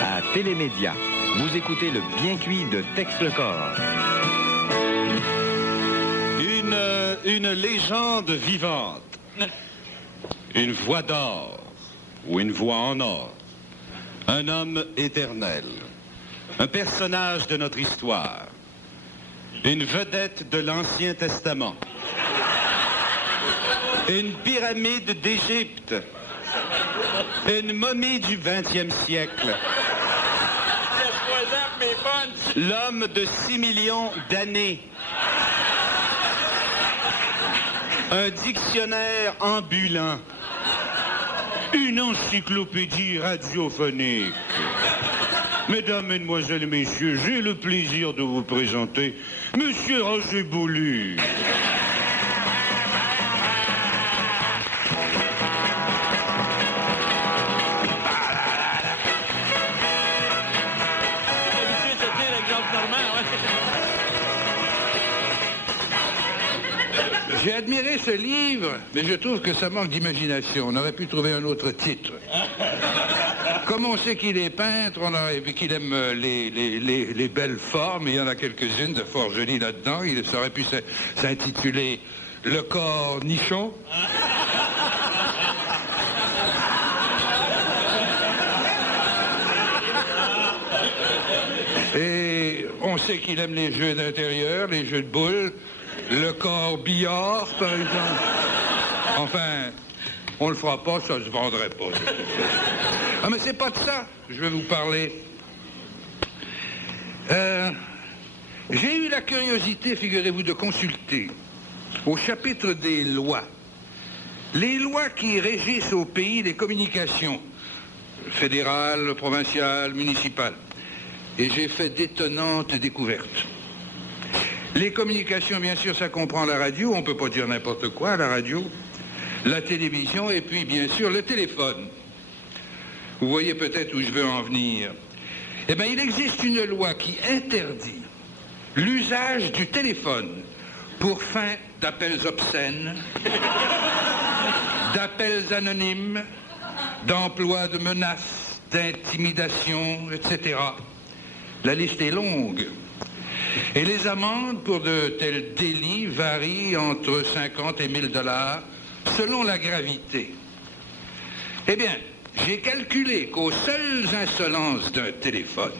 À Télémédia, vous écoutez le bien cuit de Tex le corps. Une légende vivante. Une voix d'or ou une voix en or. Un homme éternel. Un personnage de notre histoire. Une vedette de l'Ancien Testament. Une pyramide d'Égypte. Une momie du 20e siècle. L'homme de 6 millions d'années. Un dictionnaire ambulant. Une encyclopédie radiophonique. Mesdames, Mesdemoiselles et Messieurs, j'ai le plaisir de vous présenter Monsieur Roger Beaulieu. ce livre, mais je trouve que ça manque d'imagination. On aurait pu trouver un autre titre. Comme on sait qu'il est peintre, et qu'il aime les belles formes, il y en a quelques-unes de fort jolies là-dedans, ça aurait pu s'intituler « Le corps nichon ». Et on sait qu'il aime les jeux d'intérieur, les jeux de boules, le corps billard, par exemple. Enfin, on le fera pas, ça se vendrait pas. Ah, mais c'est pas de ça que je vais vous parler. J'ai eu la curiosité, figurez-vous, de consulter au chapitre des lois, les lois qui régissent au pays les communications, fédérales, provinciales, municipales. Et j'ai fait d'étonnantes découvertes. Les communications, bien sûr, ça comprend la radio, on ne peut pas dire n'importe quoi à la radio, la télévision et puis, bien sûr, le téléphone. Vous voyez peut-être où je veux en venir. Eh bien, il existe une loi qui interdit l'usage du téléphone pour fin d'appels obscènes, d'appels anonymes, d'emploi de menaces, d'intimidation, etc. La liste est longue. Et les amendes pour de tels délits varient entre 50 et 1000 $ selon la gravité. Eh bien, j'ai calculé qu'aux seules insolences d'un téléphone,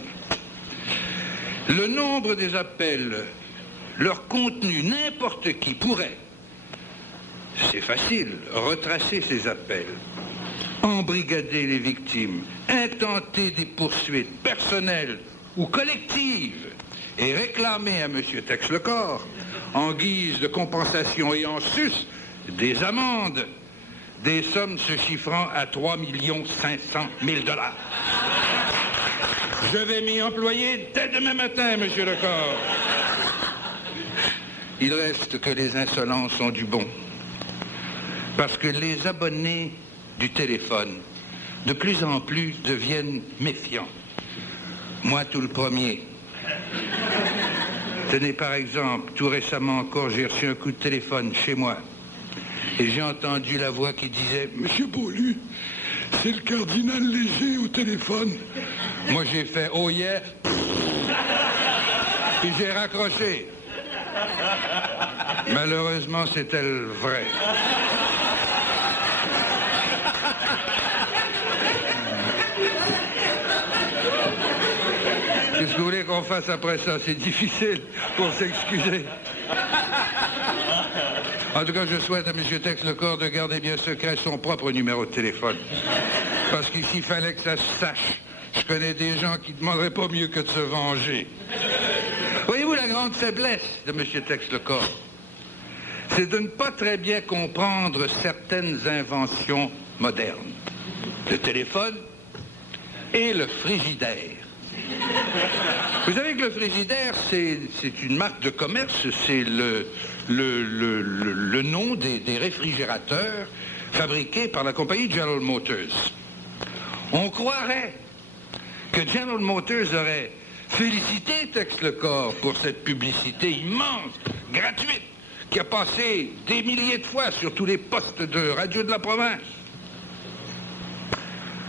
le nombre des appels, leur contenu, n'importe qui pourrait, c'est facile, retracer ces appels, embrigader les victimes, intenter des poursuites personnelles ou collectives et réclamer à M. Tex-le-Corps, en guise de compensation et en sus des amendes, des sommes se chiffrant à 3 500 000 $. Je vais m'y employer dès demain matin, M. Lecor. Il reste que les insolences ont du bon. Parce que les abonnés du téléphone, de plus en plus, deviennent méfiants. Moi, tout le premier. Tenez, par exemple, tout récemment encore, j'ai reçu un coup de téléphone chez moi. Et j'ai entendu la voix qui disait « Monsieur Beaulieu, c'est le cardinal Léger au téléphone. » Moi, j'ai fait « Oh yeah !» Puis j'ai raccroché. Malheureusement, c'est-elle vraie. Qu'est-ce que vous voulez qu'on fasse après ça? C'est difficile pour s'excuser. En tout cas, je souhaite à M. Tex-le-Corps de garder bien secret son propre numéro de téléphone. Parce qu'ici, il fallait que ça se sache. Je connais des gens qui ne demanderaient pas mieux que de se venger. Voyez-vous la grande faiblesse de M. Tex-le-Corps? C'est de ne pas très bien comprendre certaines inventions modernes. Le téléphone et le frigidaire. Vous savez que le frigidaire, c'est une marque de commerce, c'est le nom des réfrigérateurs fabriqués par la compagnie General Motors. On croirait que General Motors aurait félicité Tex-le-Corps pour cette publicité immense, gratuite, qui a passé des milliers de fois sur tous les postes de radio de la province.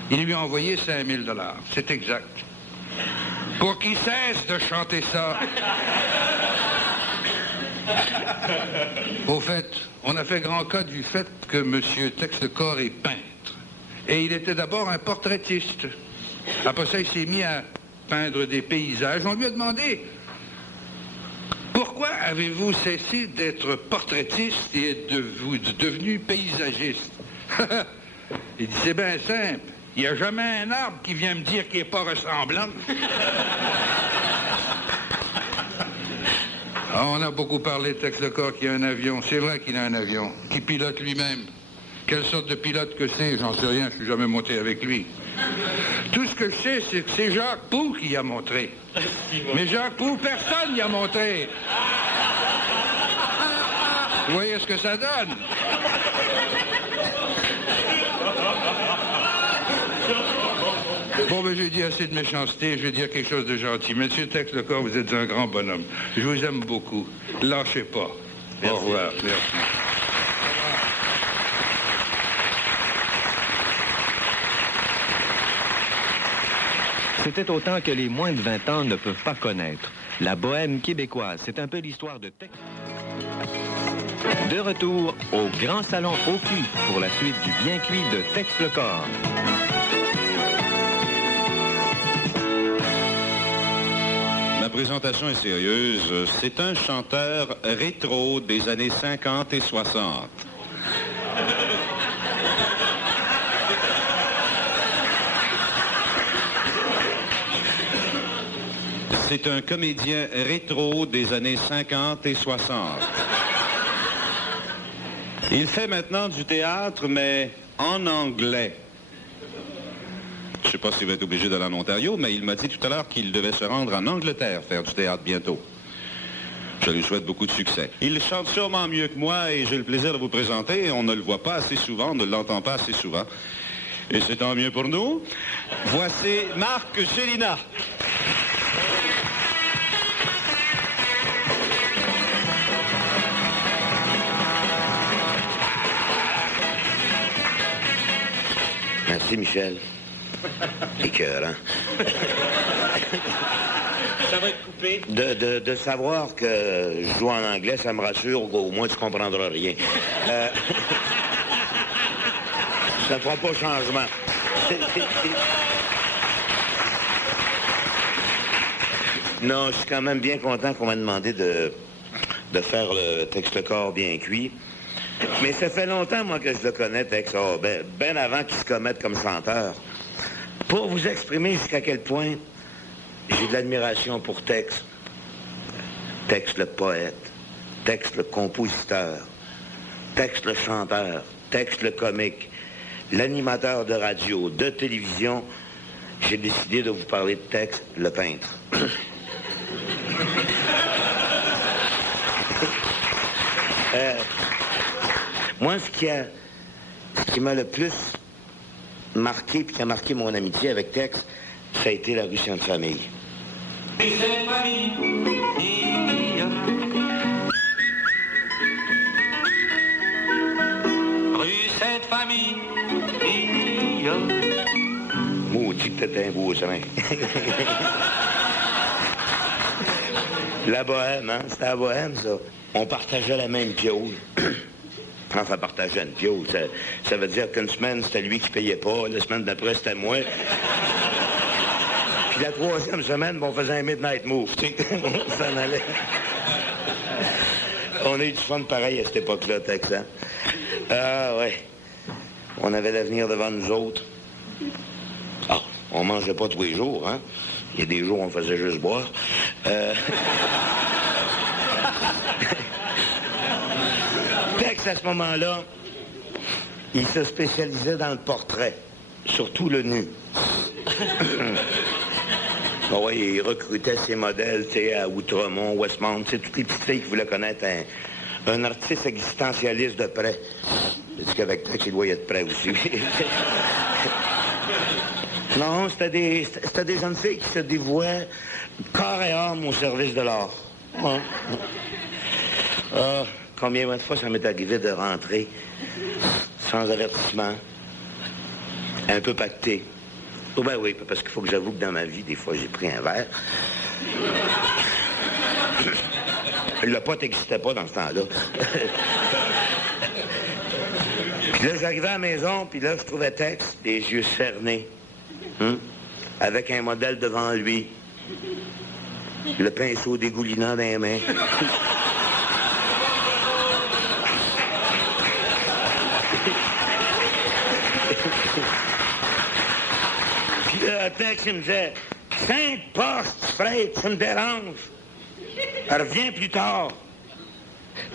Il lui a envoyé 5 000 $, c'est exact. Pour qu'il cesse de chanter ça. Au fait, on a fait grand cas du fait que M. Tex-le-Corps est peintre. Et il était d'abord un portraitiste. Après ça, il s'est mis à peindre des paysages. On lui a demandé « Pourquoi avez-vous cessé d'être portraitiste et êtes-vous devenu paysagiste? » Il dit « C'est bien simple. Il n'y a jamais un arbre qui vient me dire qu'il n'est pas ressemblant. » On a beaucoup parlé de Tex-le-Corps qui a un avion. C'est vrai qu'il a un avion, qui pilote lui-même. Quelle sorte de pilote que c'est? J'en sais rien, je ne suis jamais monté avec lui. Tout ce que je sais, c'est que c'est Jacques Proulx qui y a montré. Mais Jacques Proulx, personne n'y a montré. Vous voyez ce que ça donne? Bon, ben, j'ai dit assez de méchanceté, je vais dire quelque chose de gentil. Monsieur Tex-le-Corps, vous êtes un grand bonhomme. Je vous aime beaucoup. Lâchez pas. Merci. Au revoir. Merci. C'était autant que les moins de 20 ans ne peuvent pas connaître. La bohème québécoise, c'est un peu l'histoire de Tex. De retour au Grand Salon O'Keefe pour la suite du bien cuit de Tex le Corps. La présentation est sérieuse. C'est un chanteur rétro des années 50 et 60. C'est un comédien rétro des années 50 et 60. Il fait maintenant du théâtre, mais en anglais. Je ne sais pas s'il va être obligé d'aller en Ontario, mais il m'a dit tout à l'heure qu'il devait se rendre en Angleterre faire du théâtre bientôt. Je lui souhaite beaucoup de succès. Il chante sûrement mieux que moi et j'ai le plaisir de vous présenter. On ne le voit pas assez souvent, on ne l'entend pas assez souvent. Et c'est tant mieux pour nous. Voici Marc Gélina. Merci, Michel. Écœurant. Ça va être coupé. De savoir que je joue en anglais, ça me rassure qu'au moins tu comprendras rien. Ça ne fera pas changement. Non, je suis quand même bien content qu'on m'a demandé de faire le Tex le Corps bien cuit. Mais ça fait longtemps, moi, que je le connais, Tex. Oh, ben avant qu'il se commette comme chanteur. Pour vous exprimer jusqu'à quel point j'ai de l'admiration pour Tex. Tex le poète, Tex le compositeur, Tex le chanteur, Tex le comique, l'animateur de radio, de télévision. J'ai décidé de vous parler de Tex le peintre. Moi, ce qui m'a le plus marqué, puis qui a marqué mon amitié avec Tex, ça a été la rue Sainte-Famille. Rue Sainte-Famille, rue Sainte-Famille, maudit que t'étais un beau serin. La bohème, hein? C'était la bohème, ça. On partageait la même piole. Enfin, partageait une piole. Ça veut dire qu'une semaine, c'était lui qui payait pas. La semaine d'après, c'était moi. Puis la troisième semaine, on faisait un midnight move, tu sais. On s'en allait. On a eu du fun pareil à cette époque-là, Texan. Ah, ouais. On avait l'avenir devant nous autres. Ah, on mangeait pas tous les jours, hein. Il y a des jours où on faisait juste boire. Tex, à ce moment-là, il se spécialisait dans le portrait, surtout le nu. Bon, ouais, il recrutait ses modèles, tu sais, à Outremont, Westmount, tu sais, toutes les petites filles qui voulaient connaître un artiste existentialiste de près. J'ai dit qu'avec Tex, il doit y être près aussi. Non, c'était des jeunes filles qui se dévouaient corps et âme au service de l'art. Ouais. Combien de fois ça m'est arrivé de rentrer sans avertissement, un peu pacté. Oh ben oui, parce qu'il faut que j'avoue que dans ma vie, des fois, j'ai pris un verre. Le pote n'existait pas dans ce temps-là. Puis là, j'arrivais à la maison, puis là, je trouvais Tex, les yeux cernés, avec un modèle devant lui, le pinceau dégoulinant dans les mains. Puis là, Tex, il me disait, « Sainte poste, frère, tu me déranges. Reviens plus tard. »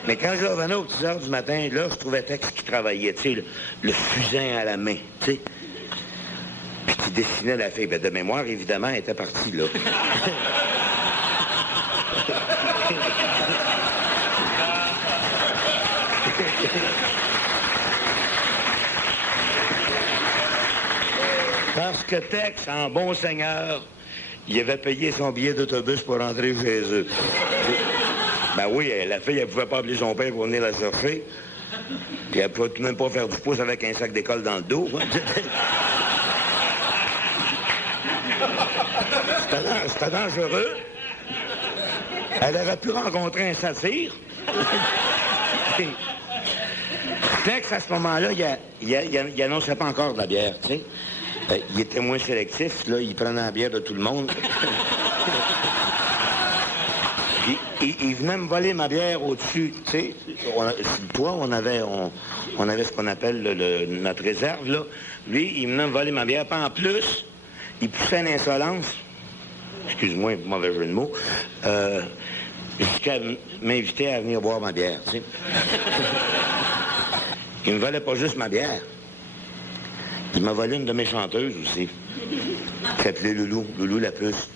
Mais quand je revenais aux 10 heures du matin, là, je trouvais Tex qui travaillait, tu sais, le fusain à la main, tu sais. Puis qui dessinait la fille. Ben, de mémoire, évidemment, elle était partie, là. Parce que Tex, en bon seigneur, il avait payé son billet d'autobus pour rentrer chez eux. Ben oui, la fille, elle pouvait pas appeler son père pour venir la chercher. Puis elle pouvait tout de même pas faire du pouce avec un sac d'école dans le dos. C'était dangereux. Elle aurait pu rencontrer un satyre. Tex, à ce moment-là, il annonçait pas encore de la bière, tu sais. Il était moins sélectif, là, il prenait la bière de tout le monde. Il venait me voler ma bière au-dessus, tu sais. Sur le toit, on avait ce qu'on appelle notre réserve, là. Lui, il venait me voler ma bière. Puis en plus, il poussait l'insolence, excuse-moi, mauvais jeu de mots, jusqu'à m'inviter à venir boire ma bière, tu sais. Il me volait pas juste ma bière. Il m'a volé une de mes chanteuses aussi. Qui s'appelait Loulou, Loulou la puce.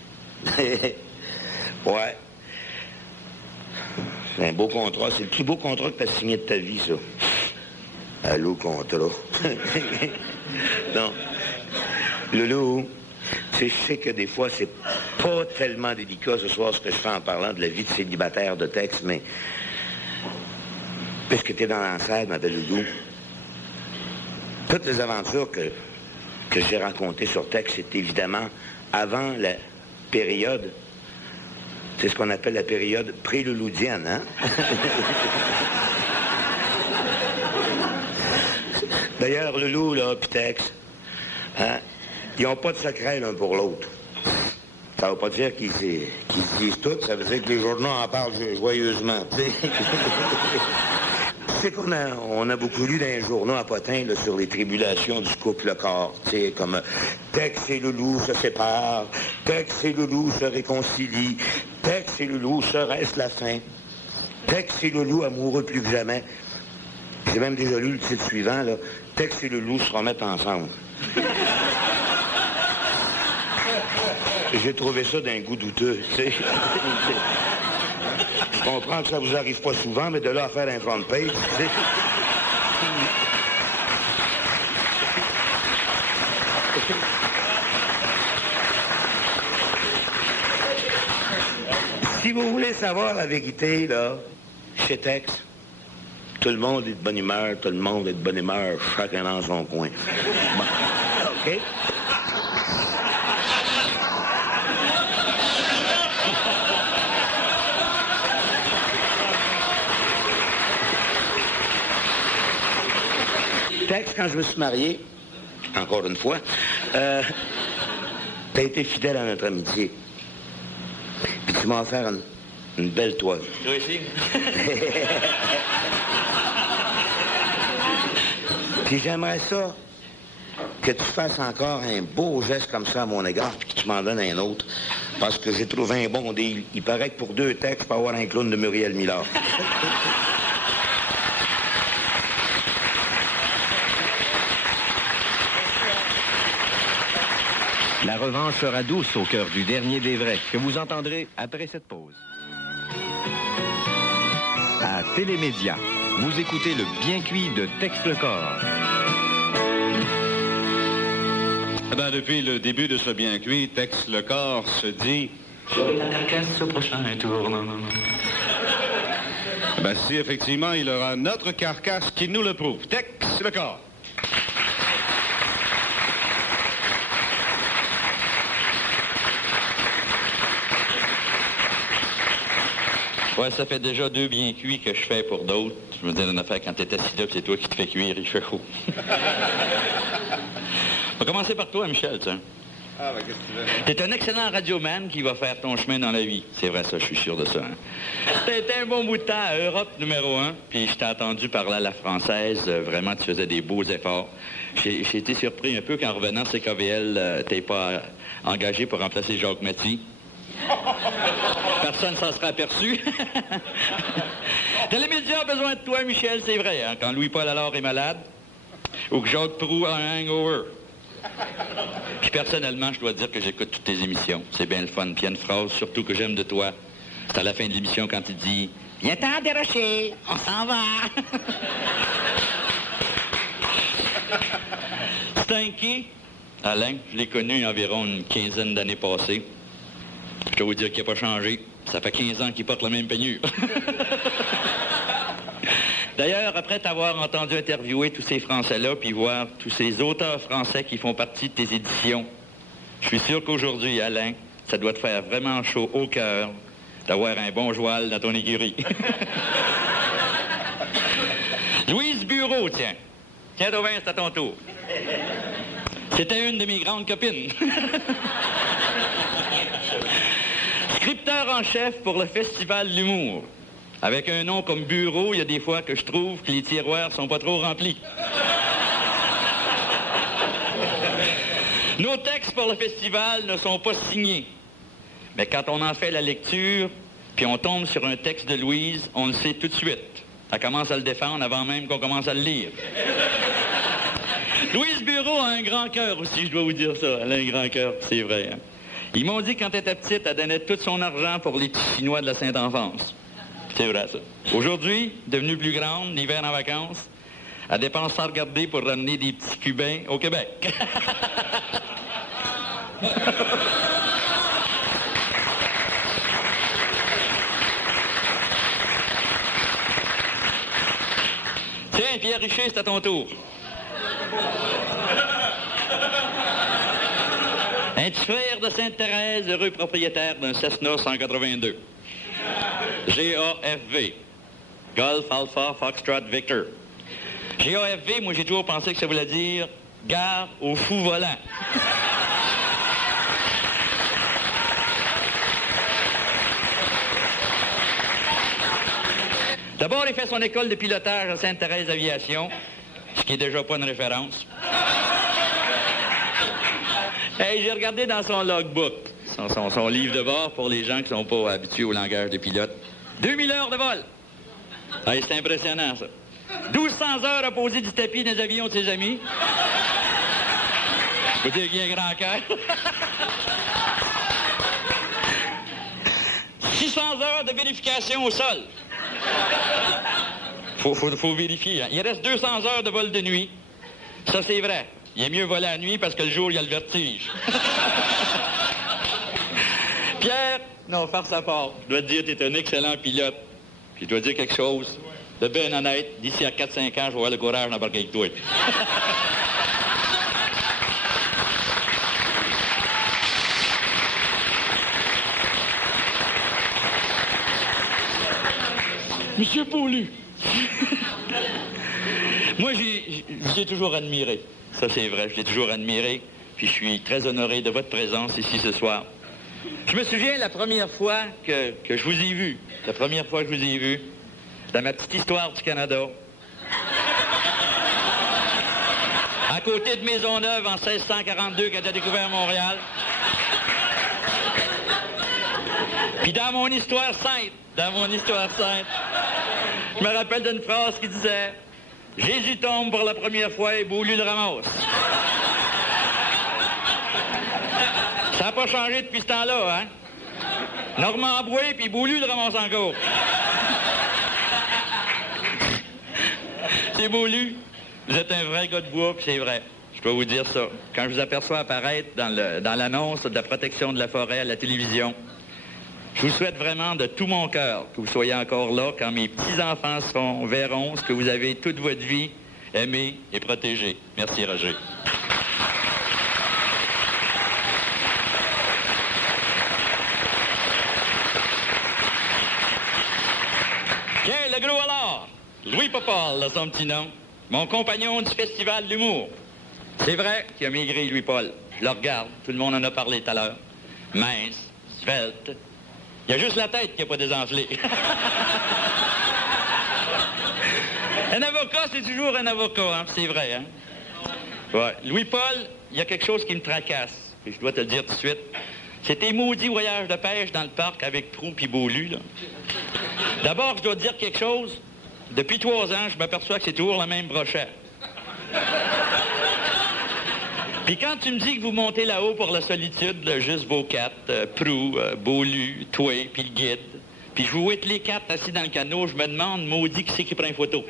Ouais. C'est un beau contrat. C'est le plus beau contrat que tu as signé de ta vie, ça. Allô, contrat. Non. Loulou, tu sais, je sais que des fois, c'est pas tellement délicat ce soir ce que je fais en parlant de la vie de célibataire de Tex, mais puisque t'es dans l'enceinte, ma belle Loulou, toutes les aventures que j'ai racontées sur Tex, c'est évidemment avant la période, c'est ce qu'on appelle la période pré-louloudienne, hein? D'ailleurs, Loulou, là, pis Tex, hein, ils n'ont pas de secret l'un pour l'autre. Ça veut pas dire qu'ils se disent tout, ça veut dire que les journaux en parlent joyeusement. Tu sais qu'on a beaucoup lu dans les journaux à Potin là, sur les tribulations du couple corps. Tu sais, comme Tex et Loulou se séparent, Tex et Loulou se réconcilient, Tex et Loulou serait-ce la fin, Tex et Loulou amoureux plus que jamais. J'ai même déjà lu le titre suivant, là, Tex et Loulou se remettent ensemble. J'ai trouvé ça d'un goût douteux, tu sais. Je comprends que ça vous arrive pas souvent, mais de là à faire un front page, tu sais. Si vous voulez savoir la vérité, là, chez Tex, tout le monde est de bonne humeur, tout le monde est de bonne humeur, chacun dans son coin. Bon. OK? Tex, quand je me suis marié, encore une fois, t'as été fidèle à notre amitié. Puis tu m'as offert une belle toile. Toi aussi? Puis j'aimerais ça que tu fasses encore un beau geste comme ça à mon égard, puis que tu m'en donnes un autre, parce que j'ai trouvé un bon deal. Il paraît que pour 2 textes, je peux avoir un clown de Muriel Millard. La revanche sera douce au cœur du dernier des vrais, que vous entendrez après cette pause. À Télémédia, vous écoutez le bien cuit de Tex le corps. Ben, depuis le début de ce bien cuit, Tex le corps se dit... J'aurai la carcasse au prochain tour. Ben, si effectivement, il aura notre carcasse qui nous le prouve. Tex le corps. Ouais, ça fait déjà 2 bien cuits que je fais pour d'autres. Je me dis une affaire, quand t'es assis là, c'est toi qui te fais cuire, il fait chaud. On va commencer par toi, Michel, tiens. Ah, ben, qu'est-ce que tu veux? T'es un excellent radioman qui va faire ton chemin dans la vie. C'est vrai, ça, je suis sûr de ça. Hein? T'as été un bon bout de temps à Europe numéro 1, puis je t'ai entendu parler à la française. Vraiment, tu faisais des beaux efforts. J'ai été surpris un peu qu'en revenant à CKVL, t'es pas engagé pour remplacer Jacques Maty. Personne s'en sera aperçu. Télémédia a besoin de toi, Michel, c'est vrai. Hein? Quand Louis-Paul Allard est malade, ou que Jacques Proulx a un hangover. Puis personnellement, je dois dire que j'écoute toutes tes émissions. C'est bien le fun. Puis il y a une phrase, surtout que j'aime de toi. C'est à la fin de l'émission quand il dit « Viens-t'en dérocher, on s'en va! » Stinky, Alain, je l'ai connu il y a environ une quinzaine d'années passées. Je dois vous dire qu'il n'a pas changé. Ça fait 15 ans qu'il porte la même peignure. D'ailleurs, après t'avoir entendu interviewer tous ces Français-là, puis voir tous ces auteurs français qui font partie de tes éditions, je suis sûr qu'aujourd'hui, Alain, ça doit te faire vraiment chaud au cœur d'avoir un bon joual dans ton écurie. Louise Bureau, tiens. Tiens, Dauvin, c'est à ton tour. C'était une de mes grandes copines. Scripteur en chef pour le Festival de l'humour. Avec un nom comme Bureau, il y a des fois que je trouve que les tiroirs sont pas trop remplis. Nos textes pour le festival ne sont pas signés. Mais quand on en fait la lecture, puis on tombe sur un texte de Louise, on le sait tout de suite. Elle commence à le défendre avant même qu'on commence à le lire. Louise Bureau a un grand cœur aussi, je dois vous dire ça. Elle a un grand cœur, c'est vrai. Hein? Ils m'ont dit que quand elle était petite, elle donnait tout son argent pour les petits Chinois de la Sainte-Enfance. C'est vrai, ça. Aujourd'hui, devenue plus grande, l'hiver en vacances, elle dépense sans regarder pour ramener des petits Cubains au Québec. Tiens, Pierre Richer, c'est à ton tour. Un petit frère de Sainte-Thérèse, heureux propriétaire d'un Cessna 182. GAFV. Golf Alpha Foxtrot Victor. GAFV, moi j'ai toujours pensé que ça voulait dire gare au fou volant. D'abord, il fait son école de pilotage à Sainte-Thérèse Aviation, ce qui est déjà pas une référence. Hey, j'ai regardé dans son logbook, son livre de bord pour les gens qui sont pas habitués au langage des pilotes. 2000 heures de vol. Hey, c'est impressionnant, ça. 1200 heures à poser du tapis dans les avions de ses amis. Je veux dire qu'il y a un grand cœur. 600 heures de vérification au sol. Faut vérifier. Hein. Il reste 200 heures de vol de nuit. Ça, c'est vrai. Il est mieux voler la nuit parce que le jour, il y a le vertige. Pierre, non, farce à part. Je dois te dire, tu es un excellent pilote. Puis je dois te dire quelque chose de bien honnête. D'ici à 4-5 ans, je vais avoir le courage d'embarquer avec toi. Monsieur Paulu. Moi, je l'ai toujours admiré. Ça, c'est vrai, je l'ai toujours admiré. Puis je suis très honoré de votre présence ici ce soir. Je me souviens la première fois que je vous ai vu. La première fois que je vous ai vu, dans ma petite histoire du Canada. À côté de Maisonneuve, en 1642, quand j'ai découvert Montréal. Puis dans mon histoire sainte, je me rappelle d'une phrase qui disait « Jésus tombe pour la première fois et Beaulieu le ramasse. » Ça n'a pas changé depuis ce temps-là, hein? Normand Boué puis Beaulieu le ramasse encore. C'est Beaulieu. Vous êtes un vrai gars de bois, puis c'est vrai. Je dois vous dire ça. Quand je vous aperçois apparaître dans l'annonce de la protection de la forêt à la télévision, je vous souhaite vraiment de tout mon cœur que vous soyez encore là quand mes petits-enfants verront ce que vous avez toute votre vie aimé et protégé. Merci, Roger. Tiens, le gros alors, Louis Popol, là, son petit nom, mon compagnon du Festival de l'humour. C'est vrai qu'il a maigri, Louis-Paul. Je le regarde, tout le monde en a parlé tout à l'heure. Mince, svelte. Il y a juste la tête qui n'a pas désenflé. Un avocat, c'est toujours un avocat, hein? C'est vrai, hein? Ouais. Louis-Paul, il y a quelque chose qui me tracasse. Et je dois te le dire tout de suite. C'est tes maudits voyages de pêche dans le parc avec Proulx puis Beaulieu, là. D'abord, je dois te dire quelque chose. Depuis 3 ans, je m'aperçois que c'est toujours la même brochette. Puis quand tu me dis que vous montez là-haut pour la solitude, là, juste vos 4, Proulx, Beaulieu, toi, puis le guide, puis je vous vois tous les 4 assis dans le canot, je me demande, maudit, qui c'est qui prend une photo?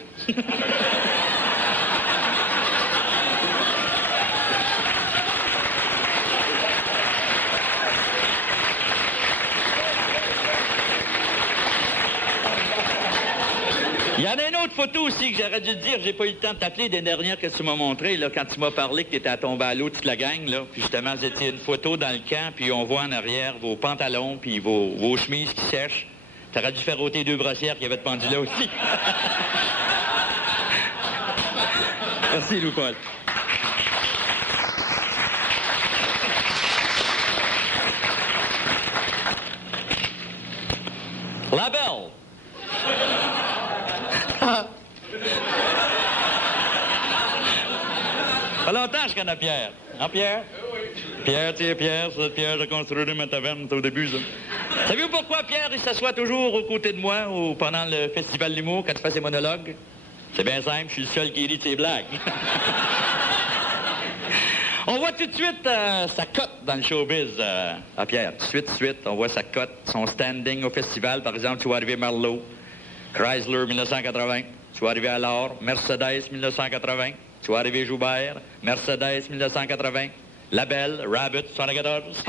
Il y en a un autre photo aussi que j'aurais dû te dire, j'ai pas eu le temps de t'appeler des dernières que tu m'as montrées, là, quand tu m'as parlé que tu étais à tomber à l'eau toute la gang, là. Puis justement, c'était une photo dans le camp, puis on voit en arrière vos pantalons, puis vos chemises qui sèchent. T'aurais dû faire ôter 2 brossières qui avaient pendu là aussi. Merci, Louis-Paul. La belle. Pas longtemps je connais Pierre. Hein, Pierre? Pierre, tu sais, Pierre, c'est Pierre, j'ai construit ma taverne, c'est au début, ça. Savez-vous pourquoi Pierre, il s'assoit toujours aux côtés de moi pendant le Festival de l'humour, quand il fait ses monologues? C'est bien simple, je suis le seul qui rit de ses blagues. On voit tout de suite sa cote dans le showbiz à Pierre. Tout de suite, on voit sa cote, son standing au festival. Par exemple, tu vas arriver Marlowe, Chrysler 1980. Tu vas arriver à l'Or, Mercedes 1980. Tu vas arriver Joubert, Mercedes 1980. Labelle, Rabbit 74.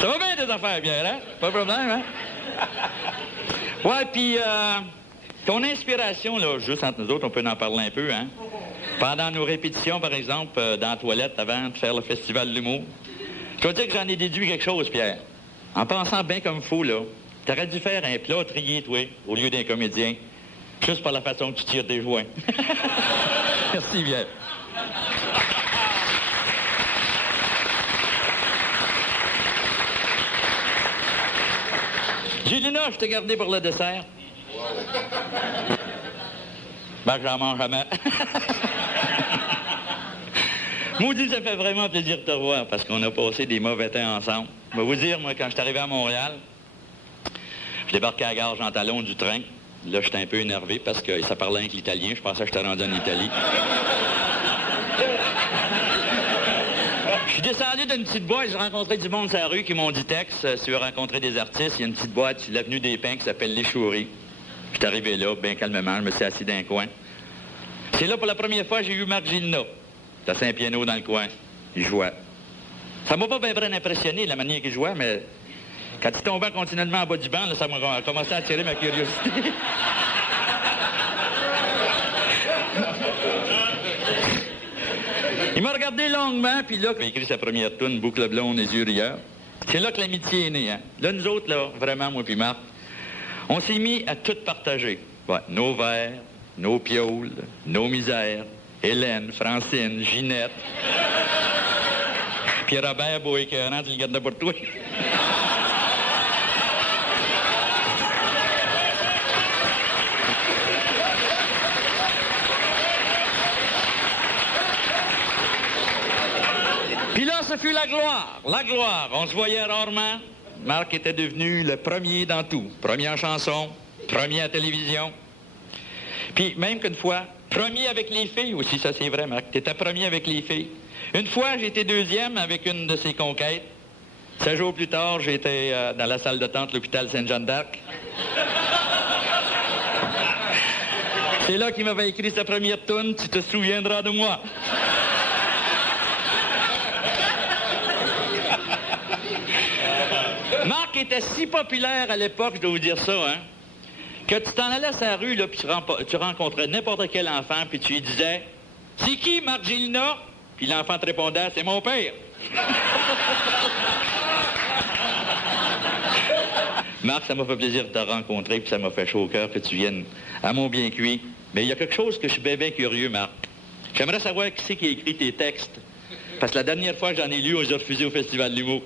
Ça va bien tes affaires, Pierre, hein? Pas de problème, hein? Ouais, puis ton inspiration, là, juste entre nous autres, on peut en parler un peu, hein? Pendant nos répétitions, par exemple, dans la toilette, avant de faire le Festival de l'humour, je dois dire que j'en ai déduit quelque chose, Pierre. En pensant bien comme fou, là, t'aurais dû faire un plâtrier, toi, au lieu d'un comédien, juste par la façon que tu tires des joints. Merci, Pierre. Gélina, je t'ai gardé pour le dessert. Ben, j'en mange jamais. Maudit, ça fait vraiment plaisir de te revoir, parce qu'on a passé des mauvais temps ensemble. Je vais vous dire, moi, quand je suis arrivé à Montréal, je débarquais à la gare Jean Talon du train. Là, j'étais un peu énervé, parce que ça parlait avec l'italien. Je pensais que j'étais rendu en Italie. Je suis descendu d'une petite boîte, j'ai rencontré du monde sur la rue qui m'ont dit Tex, si tu veux rencontrer des artistes, il y a une petite boîte sur l'avenue des Pins qui s'appelle Les Chouris. Je suis arrivé là, bien calmement, je me suis assis dans un coin. C'est là pour la première fois que j'ai vu Marc Gilna. T'as un piano dans le coin, il jouait. Ça m'a pas bien impressionné la manière qu'il jouait, mais quand il tombait continuellement en bas du banc, là, ça m'a commencé à attirer ma curiosité. Il m'a regardé longuement, puis là, il a écrit sa première toune, Boucle blonde, les yeux rieurs. C'est là que l'amitié est née, hein. Là, nous autres, là, vraiment, moi puis Marc, on s'est mis à tout partager. Ouais, nos vers, nos pioles, nos misères, Hélène, Francine, Ginette. Puis Robert, beau écœurant, tu le gardes pour toi. Puis là, ce fut la gloire, la gloire. On se voyait rarement. Marc était devenu le premier dans tout. Premier en chanson, premier à télévision. Puis même qu'une fois, premier avec les filles aussi, ça c'est vrai, Marc. T'étais premier avec les filles. Une fois, j'étais deuxième avec une de ses conquêtes. 7 jours plus tard, j'étais dans la salle d'attente de l'hôpital Sainte-Jeanne d'Arc. C'est là qu'il m'avait écrit sa première toune, Tu te souviendras de moi. Marc était si populaire à l'époque, je dois vous dire ça, hein, que tu t'en allais sur la rue, là, puis tu rencontrais n'importe quel enfant, puis tu lui disais « C'est qui, Marc Gilna? » Puis l'enfant te répondait « C'est mon père. » Marc, ça m'a fait plaisir de te rencontrer, puis ça m'a fait chaud au cœur que tu viennes à mon bien cuit. Mais il y a quelque chose que je suis bien curieux, Marc. J'aimerais savoir qui c'est qui a écrit tes textes. Parce que la dernière fois que j'en ai lu, on les a refusés au Festival de l'humour.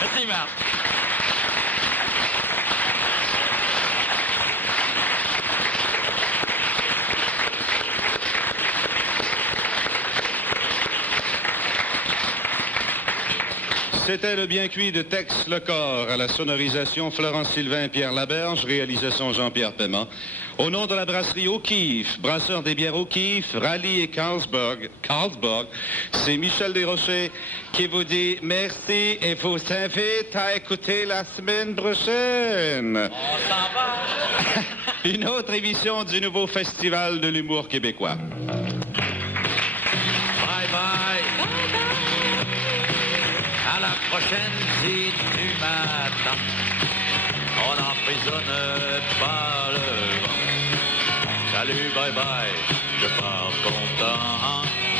Merci, Marc. C'était le bien cuit de Tex Lecor, à la sonorisation Florence Sylvain, Pierre Laberge, réalisation Jean-Pierre Paiement. Au nom de la brasserie O'Keeffe, brasseur des bières O'Keeffe, Raleigh et Carlsberg, c'est Michel Desrochers qui vous dit merci et vous invite à écouter la semaine prochaine. On s'en va. Une autre émission du nouveau Festival de l'humour québécois. Bye bye. À la prochaine si tu m'attends. On n'emprisonne pas le vent. Salut, bye bye, je pars content.